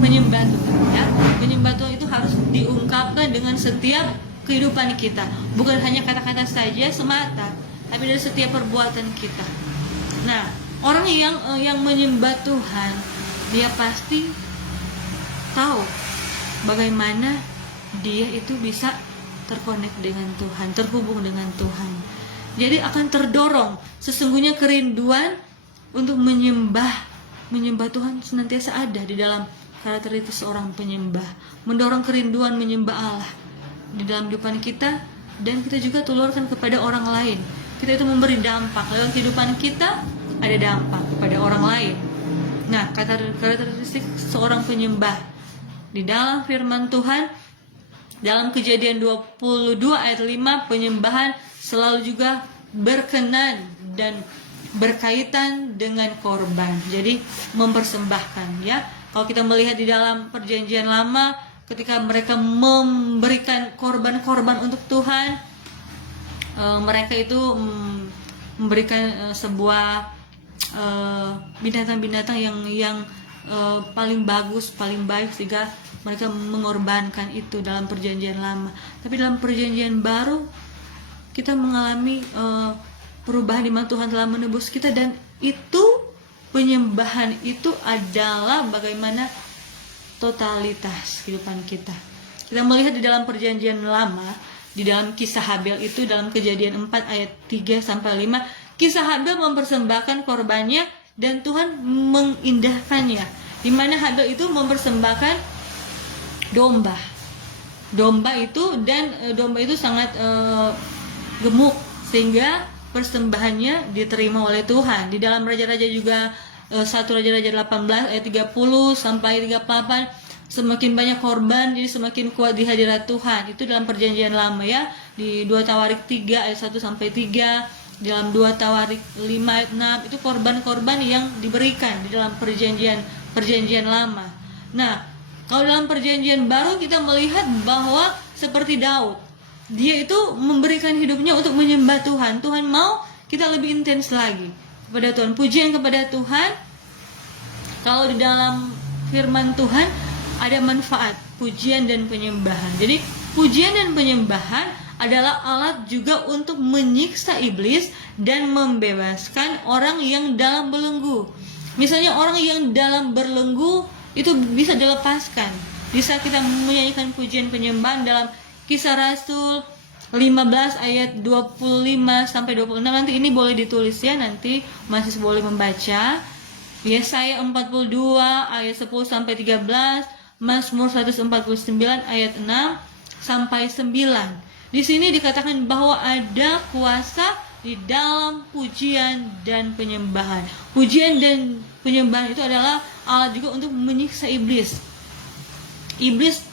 menyembah Tuhan ya. Menyembah Tuhan itu harus diungkapkan dengan setiap kehidupan kita, bukan hanya kata-kata saja semata, tapi dari setiap perbuatan kita. Nah, orang yang menyembah Tuhan, dia pasti tahu bagaimana dia itu bisa terkonek dengan Tuhan, terhubung dengan Tuhan. Jadi akan terdorong sesungguhnya kerinduan untuk menyembah Tuhan senantiasa ada di dalam karakter itu seorang penyembah. Mendorong kerinduan menyembah Allah di dalam kehidupan kita, dan kita juga tulurkan kepada orang lain. Kita itu memberi dampak lewat kehidupan kita, ada dampak kepada orang lain. Nah, karakteristik seorang penyembah di dalam firman Tuhan, dalam Kejadian 22 ayat 5, penyembahan selalu juga berkenan dan berkaitan dengan korban. Jadi mempersembahkan ya. Kalau kita melihat di dalam Perjanjian Lama, ketika mereka memberikan korban-korban untuk Tuhan, mereka itu memberikan sebuah binatang-binatang yang paling bagus, paling baik, sehingga mereka mengorbankan itu dalam Perjanjian Lama. Tapi dalam Perjanjian Baru kita mengalami perubahan di mana Tuhan telah menebus kita, dan itu penyembahan itu adalah bagaimana totalitas kehidupan kita. Kita melihat di dalam perjanjian lama, di dalam kisah Habel itu dalam Kejadian 4 ayat 3 sampai 5, kisah Habel mempersembahkan korbannya dan Tuhan mengindahkannya. Di mana Habel itu mempersembahkan domba. Domba itu sangat gemuk sehingga persembahannya diterima oleh Tuhan. Di dalam Raja-Raja juga 1 Raja-Raja 18 ayat 30 sampai 38, semakin banyak korban jadi semakin kuat di hadirat Tuhan. Itu dalam perjanjian lama ya. Di 2 Tawarik 3 ayat 1 sampai 3, dalam 2 Tawarik 5 ayat 6, itu korban-korban yang diberikan di dalam perjanjian lama. Nah, kalau dalam perjanjian baru kita melihat bahwa seperti Daud, dia itu memberikan hidupnya untuk menyembah Tuhan. Tuhan mau kita lebih intens lagi kepada Tuhan, pujian kepada Tuhan. Kalau di dalam firman Tuhan ada manfaat pujian dan penyembahan. Jadi pujian dan penyembahan adalah alat juga untuk menyiksa iblis dan membebaskan orang yang dalam belenggu. Misalnya orang yang dalam belenggu itu bisa dilepaskan. Bisa kita menyanyikan pujian penyembahan dalam Kisah Rasul 15 ayat 25 sampai 26. Nanti ini boleh ditulis ya, nanti masih boleh membaca. Yesaya 42 ayat 10 sampai 13, Mazmur 149 ayat 6 sampai 9. Di sini dikatakan bahwa ada kuasa di dalam pujian dan penyembahan. Pujian dan penyembahan itu adalah alat juga untuk menyiksa iblis. Iblis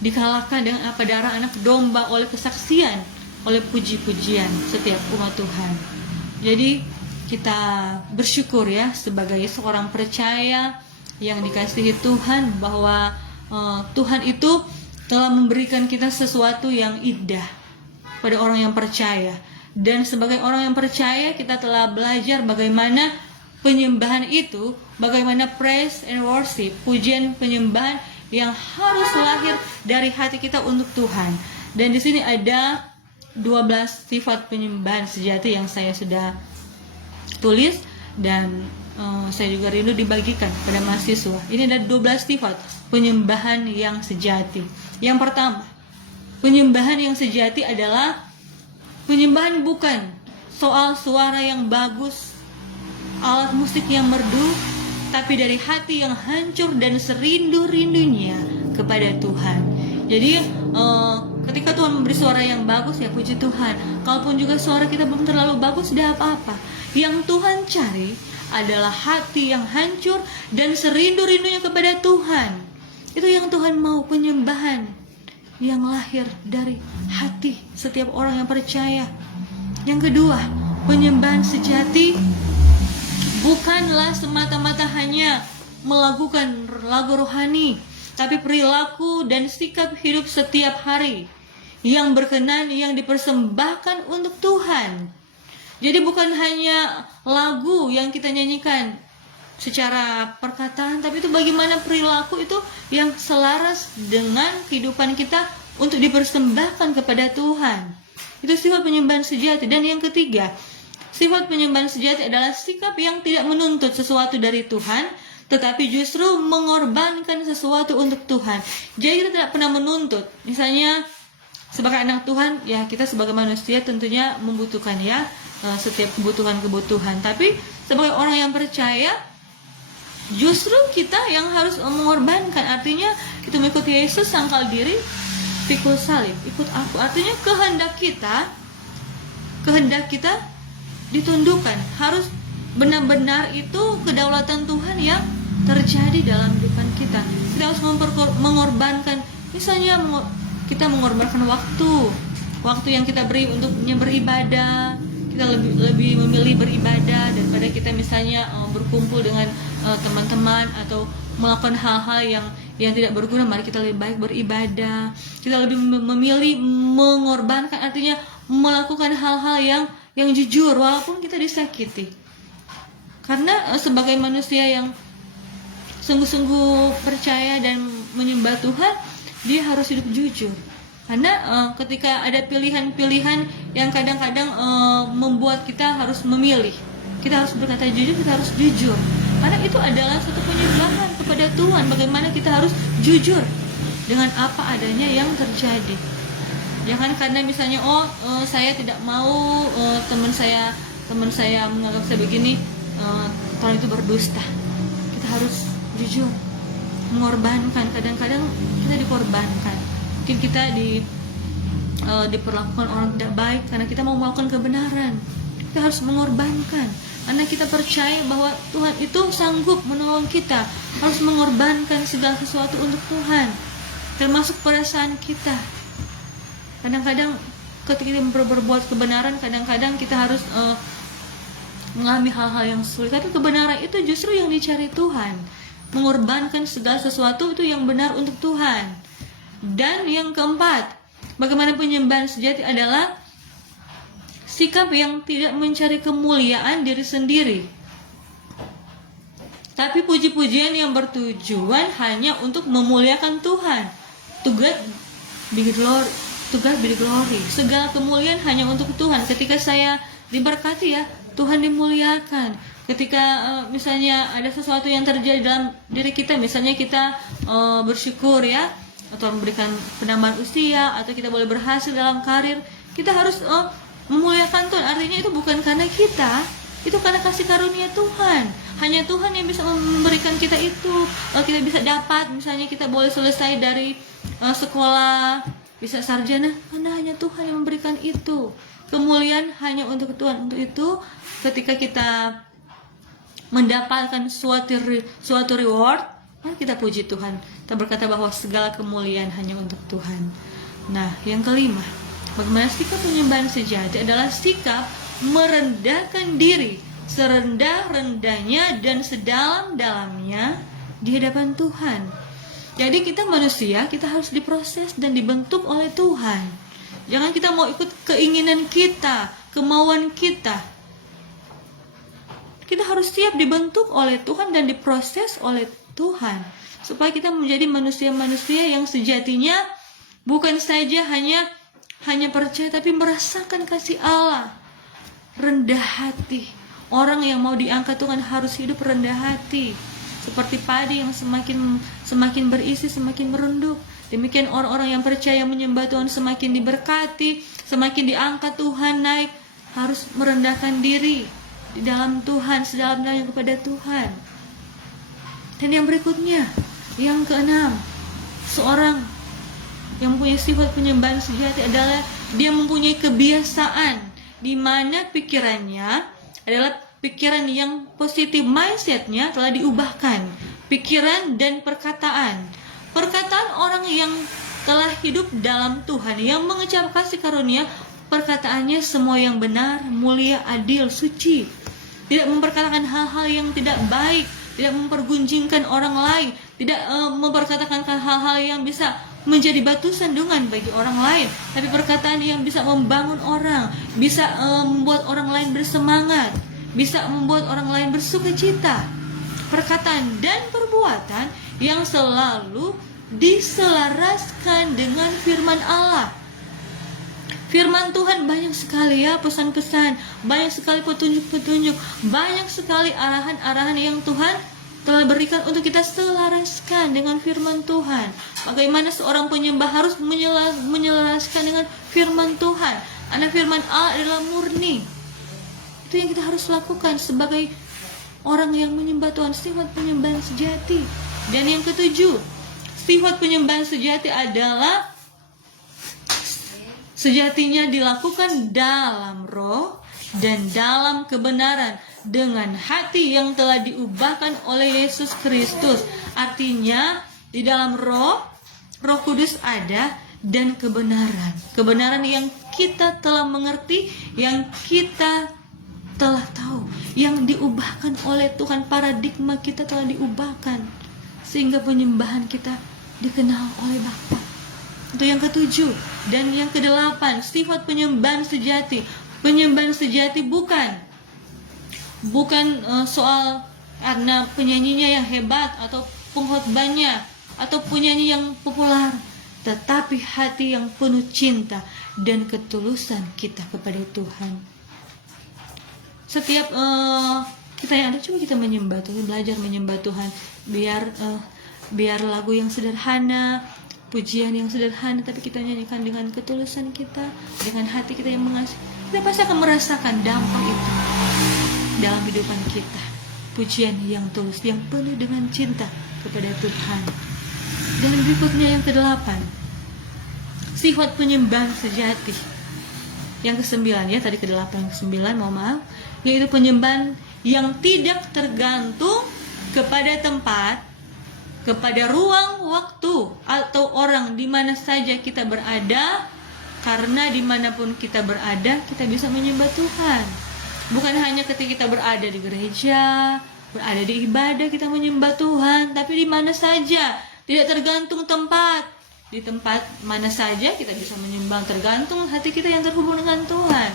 dikalahkan dengan darah anak domba oleh kesaksian, oleh puji-pujian setiap umat Tuhan. Jadi kita bersyukur ya sebagai seorang percaya yang dikasihi Tuhan bahwa Tuhan itu telah memberikan kita sesuatu yang indah pada orang yang percaya. Dan sebagai orang yang percaya kita telah belajar bagaimana penyembahan itu, bagaimana praise and worship, pujian penyembahan yang harus lahir dari hati kita untuk Tuhan. Dan di sini ada 12 sifat penyembahan sejati yang saya sudah tulis dan saya juga rindu dibagikan pada mahasiswa. Ini ada 12 sifat penyembahan yang sejati. Yang pertama, penyembahan yang sejati adalah penyembahan bukan soal suara yang bagus, alat musik yang merdu, tapi dari hati yang hancur dan serindu-rindunya kepada Tuhan. Jadi ketika Tuhan memberi suara yang bagus, ya puji Tuhan. Kalaupun juga suara kita belum terlalu bagus, tidak apa-apa. Yang Tuhan cari adalah hati yang hancur dan serindu-rindunya kepada Tuhan. Itu yang Tuhan mau, penyembahan yang lahir dari hati setiap orang yang percaya. Yang kedua, penyembahan sejati bukanlah semata-mata hanya melakukan lagu rohani, tapi perilaku dan sikap hidup setiap hari yang berkenan, yang dipersembahkan untuk Tuhan. Jadi bukan hanya lagu yang kita nyanyikan secara perkataan, tapi itu bagaimana perilaku itu yang selaras dengan kehidupan kita untuk dipersembahkan kepada Tuhan. Itu sifat penyembahan sejati. Dan yang ketiga, sifat penyembahan sejati adalah sikap yang tidak menuntut sesuatu dari Tuhan, tetapi justru mengorbankan sesuatu untuk Tuhan. Jadi kita tidak pernah menuntut. Misalnya sebagai anak Tuhan, ya kita sebagai manusia tentunya membutuhkan ya setiap kebutuhan. Tapi sebagai orang yang percaya, justru kita yang harus mengorbankan. Artinya kita mengikuti Yesus, sangkal diri, pikul salib, ikut aku. Artinya kehendak kita ditundukkan. Harus benar-benar itu kedaulatan Tuhan yang terjadi dalam kehidupan kita. Kita harus mengorbankan. Misalnya kita mengorbankan waktu yang kita beri untuk beribadah. Kita lebih memilih beribadah daripada kita misalnya berkumpul dengan teman-teman atau melakukan hal-hal yang tidak berguna. Mari kita lebih baik beribadah. Kita lebih memilih mengorbankan, artinya melakukan hal-hal yang jujur walaupun kita disakiti. Karena sebagai manusia yang sungguh-sungguh percaya dan menyembah Tuhan, dia harus hidup jujur. Karena ketika ada pilihan-pilihan yang kadang-kadang membuat kita harus memilih, kita harus berkata jujur, kita harus jujur. Karena itu adalah satu penyembahan kepada Tuhan. Bagaimana kita harus jujur dengan apa adanya yang terjadi. Jangan karena misalnya saya tidak mau teman saya menganggap saya begini, kalau itu berdusta. Kita harus jujur, mengorbankan. Kadang-kadang kita dikorbankan. Mungkin kita diperlakukan orang tidak baik karena kita mau melakukan kebenaran. Kita harus mengorbankan karena kita percaya bahwa Tuhan itu sanggup menolong kita. Harus mengorbankan segala sesuatu untuk Tuhan, termasuk perasaan kita. Kadang-kadang ketika kita berbuat kebenaran, kadang-kadang kita harus mengalami hal-hal yang sulit. Tapi kebenaran itu justru yang dicari Tuhan. Mengorbankan segala sesuatu itu yang benar untuk Tuhan. Dan yang keempat, bagaimana penyembahan sejati adalah sikap yang tidak mencari kemuliaan diri sendiri, tapi puji-pujian yang bertujuan hanya untuk memuliakan Tuhan. To God be glory. Segala kemuliaan hanya untuk Tuhan. Ketika saya diberkati ya, Tuhan dimuliakan. Ketika misalnya ada sesuatu yang terjadi dalam diri kita, misalnya kita bersyukur ya, atau memberikan penambahan usia, atau kita boleh berhasil dalam karir, kita harus memuliakan Tuhan. Artinya itu bukan karena kita, itu karena kasih karunia Tuhan. Hanya Tuhan yang bisa memberikan kita itu. Kita bisa dapat, misalnya kita boleh selesai dari sekolah, bisa sarjana, karena hanya Tuhan yang memberikan itu. Kemuliaan hanya untuk Tuhan. Untuk itu, ketika kita mendapatkan suatu reward, kita puji Tuhan. Kita berkata bahwa segala kemuliaan hanya untuk Tuhan. Nah, yang kelima, bagaimana sikap penyembahan sejati adalah sikap merendahkan diri serendah-rendahnya dan sedalam-dalamnya di hadapan Tuhan. Jadi kita manusia, kita harus diproses dan dibentuk oleh Tuhan. Jangan kita mau ikut keinginan kita, kemauan kita. Kita harus siap dibentuk oleh Tuhan dan diproses oleh Tuhan, supaya kita menjadi manusia-manusia yang sejatinya bukan saja hanya percaya, tapi merasakan kasih Allah. Rendah hati. Orang yang mau diangkat Tuhan harus hidup rendah hati. Seperti padi yang semakin berisi, semakin merunduk. Demikian orang-orang yang percaya menyembah Tuhan semakin diberkati, semakin diangkat Tuhan naik. Harus merendahkan diri di dalam Tuhan, sedalam-dalamnya kepada Tuhan. Dan yang berikutnya, yang keenam, seorang yang punya sifat penyembahan sejati adalah dia mempunyai kebiasaan di mana pikirannya adalah pikiran yang positif, mindsetnya telah diubahkan. Pikiran dan perkataan orang yang telah hidup dalam Tuhan, yang mengecap kasih karunia, perkataannya semua yang benar, mulia, adil, suci. Tidak memperkatakan hal-hal yang tidak baik, tidak mempergunjingkan orang lain, tidak memperkatakan hal-hal yang bisa menjadi batu sandungan bagi orang lain, tapi perkataan yang bisa membangun orang, bisa membuat orang lain bersemangat, bisa membuat orang lain bersukacita. Perkataan dan perbuatan yang selalu diselaraskan dengan firman Allah. Firman Tuhan banyak sekali ya, pesan-pesan, banyak sekali petunjuk-petunjuk, banyak sekali arahan-arahan yang Tuhan telah berikan untuk kita selaraskan dengan firman Tuhan. Bagaimana seorang penyembah harus menyelaraskan dengan firman Tuhan. Karena firman Allah adalah murni. Itu yang kita harus lakukan sebagai orang yang menyembah Tuhan, sifat penyembahan sejati. Dan yang ketujuh, sifat penyembahan sejati adalah sejatinya dilakukan dalam roh dan dalam kebenaran, dengan hati yang telah diubahkan oleh Yesus Kristus. Artinya di dalam Roh Kudus ada, dan kebenaran yang kita telah mengerti, yang kita telah tahu, yang diubahkan oleh Tuhan. Paradigma kita telah diubahkan sehingga penyembahan kita dikenal oleh Bapa. Itu yang ketujuh. Dan yang kedelapan, sifat penyembahan sejati. Penyembahan sejati bukan soal karena penyanyinya yang hebat, atau pengkhotbahnya, atau penyanyi yang populer, tetapi hati yang penuh cinta dan ketulusan kita kepada Tuhan. Setiap Kita yang ada, coba kita menyembah Tuhan, belajar menyembah Tuhan. Biar lagu yang sederhana, pujian yang sederhana, tapi kita nyanyikan dengan ketulusan kita, dengan hati kita yang mengasihi. Kita pasti akan merasakan dampak itu dalam kehidupan kita. Pujian yang tulus, yang penuh dengan cinta kepada Tuhan. Dan berikutnya yang ke-8, sifat penyembahan sejati. Yang ke-9 ya, tadi ke-8, yang ke-9 mohon maaf, yaitu penyembahan yang tidak tergantung kepada tempat, kepada ruang, waktu, atau orang di mana saja kita berada. Karena dimanapun kita berada, kita bisa menyembah Tuhan. Bukan hanya ketika kita berada di gereja, berada di ibadah kita menyembah Tuhan, tapi di mana saja, tidak tergantung tempat. Di tempat mana saja kita bisa menyembah, tergantung hati kita yang terhubung dengan Tuhan.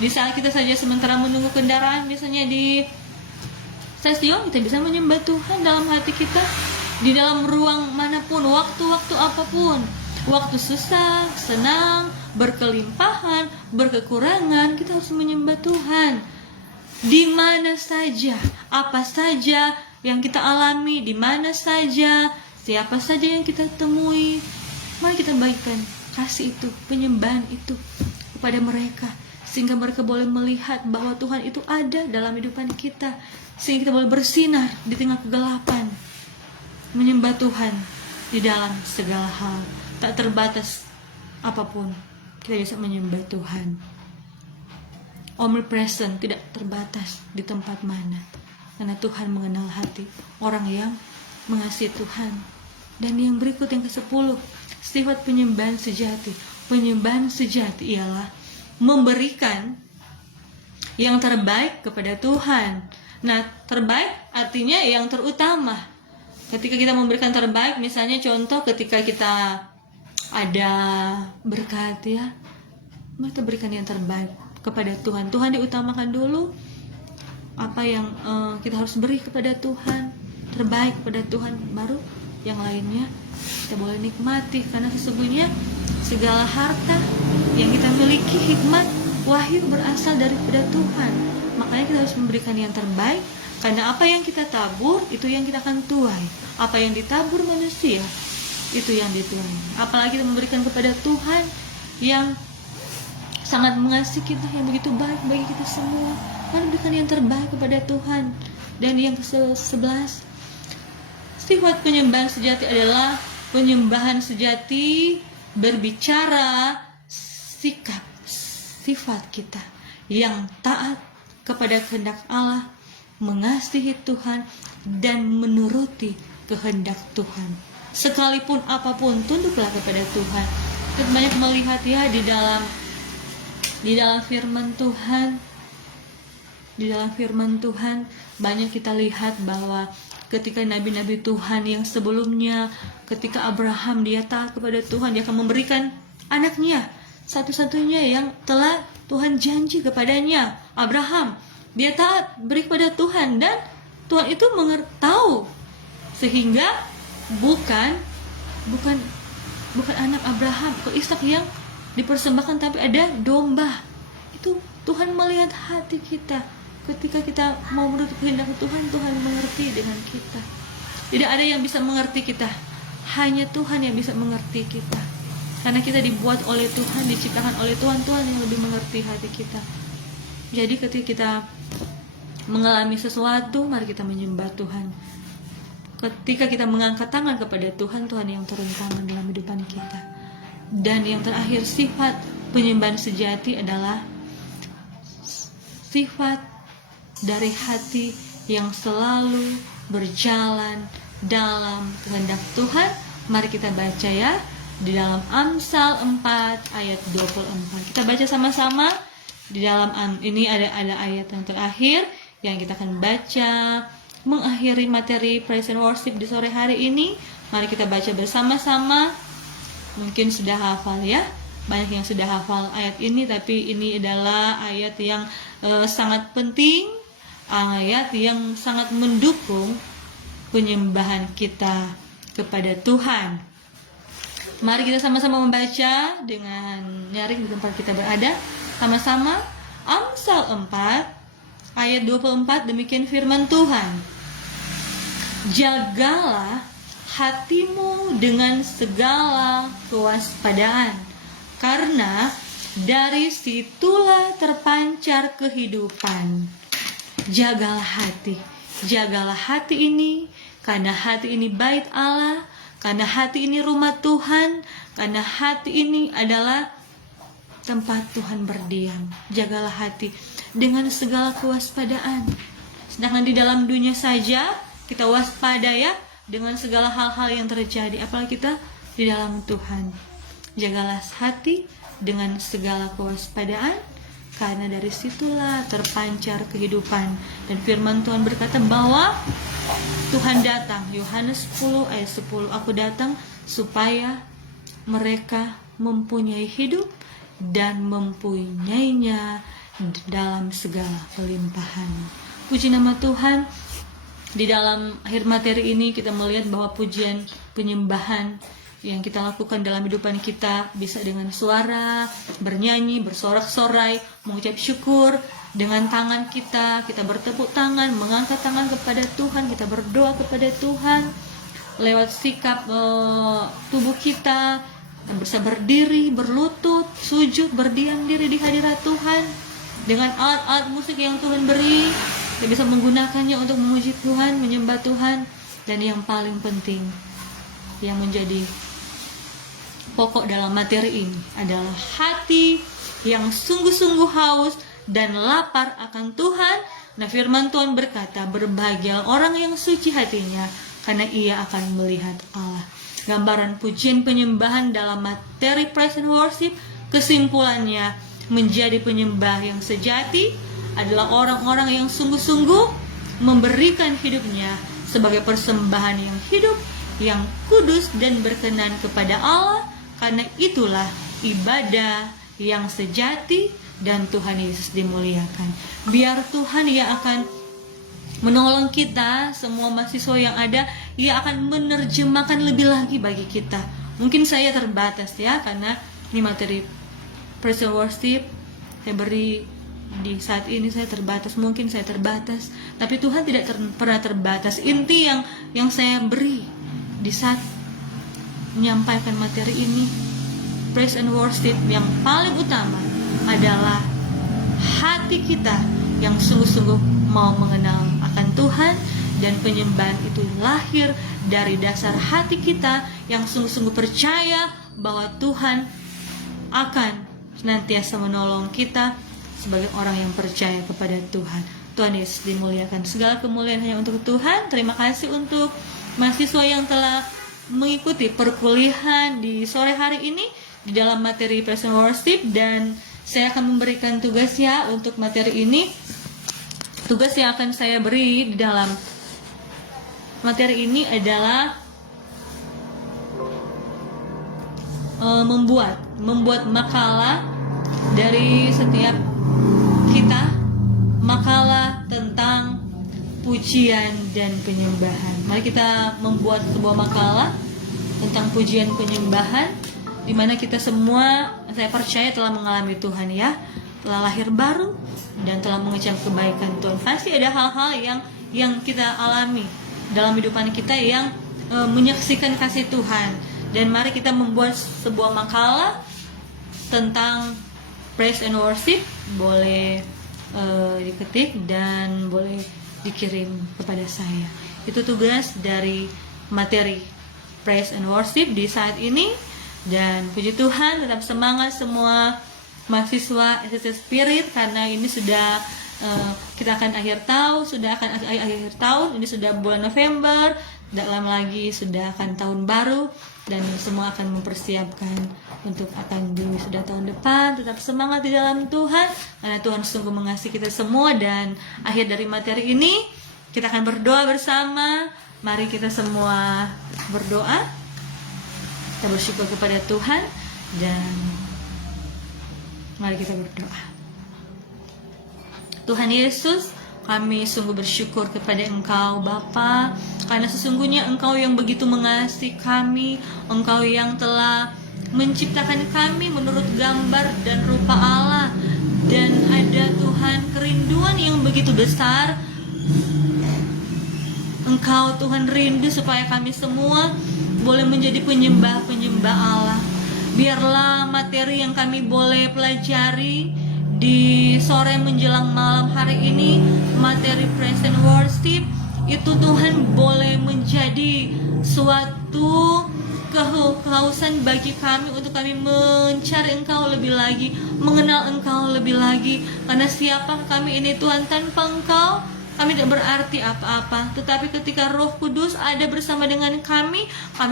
Di saat kita saja sementara menunggu kendaraan, misalnya di stasiun, kita bisa menyembah Tuhan dalam hati kita. Di dalam ruang manapun, waktu-waktu apapun, waktu susah, senang, berkelimpahan, berkekurangan, kita harus menyembah Tuhan. Di mana saja, apa saja yang kita alami, di mana saja, siapa saja yang kita temui, mari kita bagikan kasih itu, penyembahan itu kepada mereka, sehingga mereka boleh melihat bahwa Tuhan itu ada dalam kehidupan kita, sehingga kita boleh bersinar di tengah kegelapan. Menyembah Tuhan di dalam segala hal, tak terbatas apapun, kita bisa menyembah Tuhan. Omnipresent, tidak terbatas di tempat mana, karena Tuhan mengenal hati orang yang mengasihi Tuhan. Dan yang berikut, yang ke-10, sifat penyembahan sejati. Penyembahan sejati ialah memberikan yang terbaik kepada Tuhan. Nah, terbaik artinya yang terutama. Ketika kita memberikan terbaik, misalnya contoh ketika kita ada berkat ya, mari kita berikan yang terbaik kepada Tuhan. Tuhan diutamakan dulu. Apa yang kita harus beri kepada Tuhan, terbaik kepada Tuhan, baru yang lainnya kita boleh nikmati. Karena sesungguhnya segala harta yang kita miliki, hikmat, wahyu berasal daripada Tuhan. Makanya kita harus memberikan yang terbaik, karena apa yang kita tabur, itu yang kita akan tuai. Apa yang ditabur manusia, itu yang dituai. Apalagi kita memberikan kepada Tuhan yang sangat mengasihi kita, yang begitu baik bagi kita semua. Mari berikan yang terbaik kepada Tuhan. Dan yang ke-11, sifat penyembahan sejati adalah penyembahan sejati berbicara sikap, sifat kita yang taat kepada kehendak Allah, mengasihi Tuhan, dan menuruti kehendak Tuhan. Sekalipun apapun, tunduklah kepada Tuhan. Kita banyak melihat ya di dalam firman Tuhan, banyak kita lihat bahwa ketika nabi-nabi Tuhan yang sebelumnya, ketika Abraham dia taat kepada Tuhan, dia akan memberikan anaknya satu-satunya yang telah Tuhan janji kepadanya. Abraham, dia taat, beri kepada Tuhan, dan Tuhan itu tahu, sehingga bukan anak Abraham atau Ishak yang dipersembahkan, tapi ada domba. Itu Tuhan melihat hati kita. Ketika kita mau menurut kehendak Tuhan, Tuhan mengerti dengan kita. Tidak ada yang bisa mengerti kita, hanya Tuhan yang bisa mengerti kita. Karena kita dibuat oleh Tuhan, diciptakan oleh Tuhan, Tuhan yang lebih mengerti hati kita. Jadi ketika kita mengalami sesuatu, mari kita menyembah Tuhan. Ketika kita mengangkat tangan kepada Tuhan, Tuhan yang turun tangan dalam kehidupan kita. Dan yang terakhir, sifat penyembahan sejati adalah sifat dari hati yang selalu berjalan dalam kehendak Tuhan. Mari kita baca ya, di dalam Amsal 4 ayat 24. Kita baca sama-sama. Di dalam ini ada ayat yang terakhir yang kita akan baca mengakhiri materi praise and worship di sore hari ini. Mari kita baca bersama-sama. Mungkin sudah hafal ya, banyak yang sudah hafal ayat ini, tapi ini adalah ayat yang sangat penting, ayat yang sangat mendukung penyembahan kita kepada Tuhan. Mari kita sama-sama membaca dengan nyaring di tempat kita berada. Sama-sama Amsal 4 ayat 24, demikian firman Tuhan. Jagalah hatimu dengan segala kewaspadaan, karena dari situlah terpancar kehidupan. Jagalah hati ini, karena hati ini bait Allah, karena hati ini rumah Tuhan, karena hati ini adalah tempat Tuhan berdiam. Jagalah hati dengan segala kewaspadaan. Sedangkan di dalam dunia saja kita waspada ya dengan segala hal-hal yang terjadi, apalagi kita di dalam Tuhan. Jagalah hati dengan segala kewaspadaan, karena dari situlah terpancar kehidupan. Dan firman Tuhan berkata bahwa Tuhan datang, Yohanes 10 ayat 10, aku datang supaya mereka mempunyai hidup dan mempunyainya dalam segala pelimpahan. Puji nama Tuhan. Di dalam akhir materi ini kita melihat bahwa pujian penyembahan yang kita lakukan dalam kehidupan kita bisa dengan suara, bernyanyi, bersorak-sorai, mengucap syukur. Dengan tangan kita bertepuk tangan, mengangkat tangan kepada Tuhan, kita berdoa kepada Tuhan. Lewat sikap tubuh kita bisa berdiri, berlutut, sujud, berdiam diri di hadirat Tuhan. Dengan alat-alat musik yang Tuhan beri, kita bisa menggunakannya untuk memuji Tuhan, menyembah Tuhan. Dan yang paling penting, yang menjadi pokok dalam materi ini adalah hati yang sungguh-sungguh haus dan lapar akan Tuhan. Nah, firman Tuhan berkata, berbahagia orang yang suci hatinya, karena ia akan melihat Allah. Gambaran pujian penyembahan dalam materi praise and worship, kesimpulannya menjadi penyembah yang sejati adalah orang-orang yang sungguh-sungguh memberikan hidupnya sebagai persembahan yang hidup, yang kudus dan berkenan kepada Allah. Karena itulah ibadah yang sejati dan Tuhan Yesus dimuliakan. Biar Tuhan yang akan menolong kita, semua mahasiswa yang ada, ia akan menerjemahkan lebih lagi bagi kita. Mungkin saya terbatas ya, karena ini materi praise and worship saya beri di saat ini, saya terbatas, mungkin saya terbatas, tapi Tuhan tidak pernah terbatas. Inti yang saya beri di saat menyampaikan materi ini, praise and worship, yang paling utama adalah hati kita yang sungguh-sungguh mau mengenal akan Tuhan. Dan penyembahan itu lahir dari dasar hati kita yang sungguh-sungguh percaya bahwa Tuhan akan senantiasa menolong kita sebagai orang yang percaya kepada Tuhan. Tuhan Yesus dimuliakan. Segala kemuliaan hanya untuk Tuhan. Terima kasih untuk mahasiswa yang telah mengikuti perkuliahan di sore hari ini di dalam materi praise and worship. Dan saya akan memberikan tugas ya untuk materi ini. Tugas yang akan saya beri di dalam materi ini adalah membuat makalah dari setiap kita, makalah tentang pujian dan penyembahan. Mari kita membuat sebuah makalah tentang pujian penyembahan, di mana kita semua, saya percaya, telah mengalami Tuhan ya, telah lahir baru dan telah mengecap kebaikan Tuhan. Pasti ada hal-hal yang kita alami dalam kehidupan kita yang menyaksikan kasih Tuhan. Dan mari kita membuat sebuah makalah tentang praise and worship. Boleh diketik dan boleh dikirim kepada saya. Itu tugas dari materi praise and worship di saat ini. Dan puji Tuhan, tetap semangat semua mahasiswa SSC Spirit, karena ini sudah kita akan akhir tahun, ini sudah bulan November, tidak lama lagi sudah akan tahun baru, dan semua akan mempersiapkan untuk akan di wisuda tahun depan. Tetap semangat di dalam Tuhan, karena Tuhan sungguh mengasihi kita semua. Dan akhir dari materi ini kita akan berdoa bersama. Mari kita semua berdoa, kita bersyukur kepada Tuhan, dan mari kita berdoa. Tuhan Yesus, kami sungguh bersyukur kepada Engkau Bapa, karena sesungguhnya Engkau yang begitu mengasihi kami, Engkau yang telah menciptakan kami menurut gambar dan rupa Allah. Dan ada Tuhan kerinduan yang begitu begitu besar. Engkau Tuhan rindu supaya kami semua boleh menjadi penyembah-penyembah Allah. Biarlah materi yang kami boleh pelajari di sore menjelang malam hari ini, materi praise and worship, itu Tuhan boleh menjadi suatu kehausan bagi kami untuk kami mencari Engkau lebih lagi, mengenal Engkau lebih lagi. Karena siapa kami ini Tuhan, tanpa Engkau kami tidak berarti apa-apa. Tetapi ketika Roh Kudus ada bersama dengan kami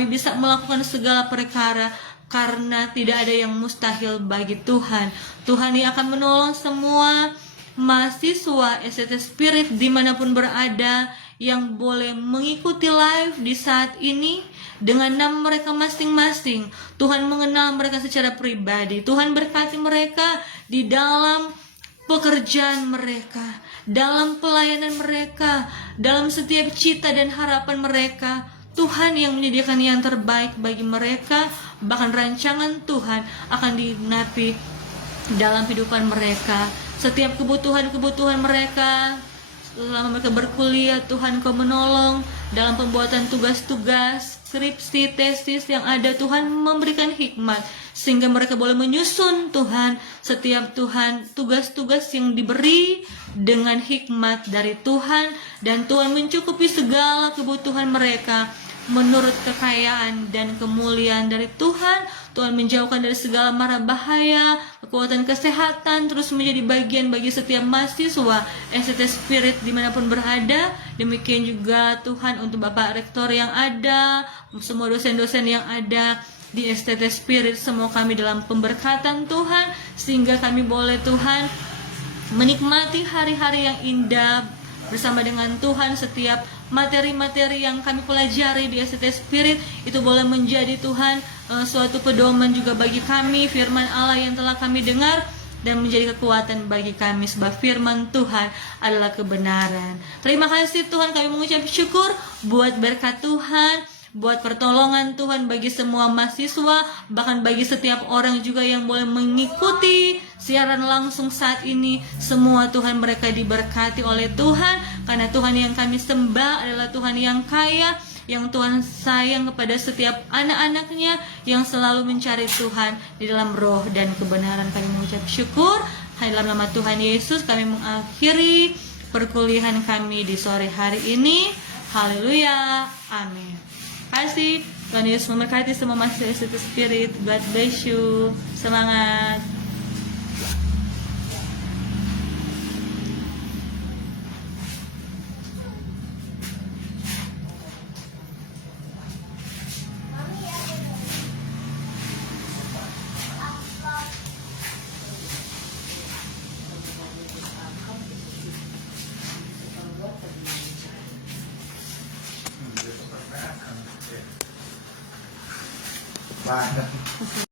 bisa melakukan segala perkara. Karena tidak ada yang mustahil bagi Tuhan. Tuhan yang akan menolong semua mahasiswa SCT Spirit dimanapun berada, yang boleh mengikuti live di saat ini dengan nama mereka masing-masing. Tuhan mengenal mereka secara pribadi. Tuhan berkati mereka di dalam pekerjaan mereka, dalam pelayanan mereka, dalam setiap cita dan harapan mereka. Tuhan yang menyediakan yang terbaik bagi mereka. Bahkan rancangan Tuhan akan digenapi dalam kehidupan mereka. Setiap kebutuhan-kebutuhan mereka selama mereka berkuliah, Tuhan Kau menolong dalam pembuatan tugas-tugas, skripsi, tesis yang ada. Tuhan memberikan hikmat sehingga mereka boleh menyusun Tuhan setiap tugas-tugas yang diberi dengan hikmat dari Tuhan, dan Tuhan mencukupi segala kebutuhan mereka menurut kekayaan dan kemuliaan dari Tuhan. Tuhan menjauhkan dari segala mara bahaya, kekuatan kesehatan terus menjadi bagian bagi setiap mahasiswa SCT Spirit dimanapun berada. Demikian juga Tuhan untuk Bapak Rektor yang ada, semua dosen-dosen yang ada di SCT Spirit, semua kami dalam pemberkatan Tuhan, sehingga kami boleh Tuhan menikmati hari-hari yang indah bersama dengan Tuhan. Setiap materi-materi yang kami pelajari di SCT Spirit itu boleh menjadi Tuhan suatu pedoman juga bagi kami, firman Allah yang telah kami dengar, dan menjadi kekuatan bagi kami, sebab firman Tuhan adalah kebenaran. Terima kasih Tuhan, kami mengucap syukur buat berkat Tuhan, buat pertolongan Tuhan bagi semua mahasiswa, bahkan bagi setiap orang juga yang boleh mengikuti siaran langsung saat ini. Semua Tuhan mereka diberkati oleh Tuhan, karena Tuhan yang kami sembah adalah Tuhan yang kaya, yang Tuhan sayang kepada setiap anak-anaknya yang selalu mencari Tuhan di dalam roh dan kebenaran. Kami mengucap syukur. Dalam nama Tuhan Yesus kami mengakhiri perkuliahan kami di sore hari ini. Haleluya, amin. Kasih Tuhan Yesus memberkati semua mahasiswa SCT Spirit. God bless you. Semangat. Bye.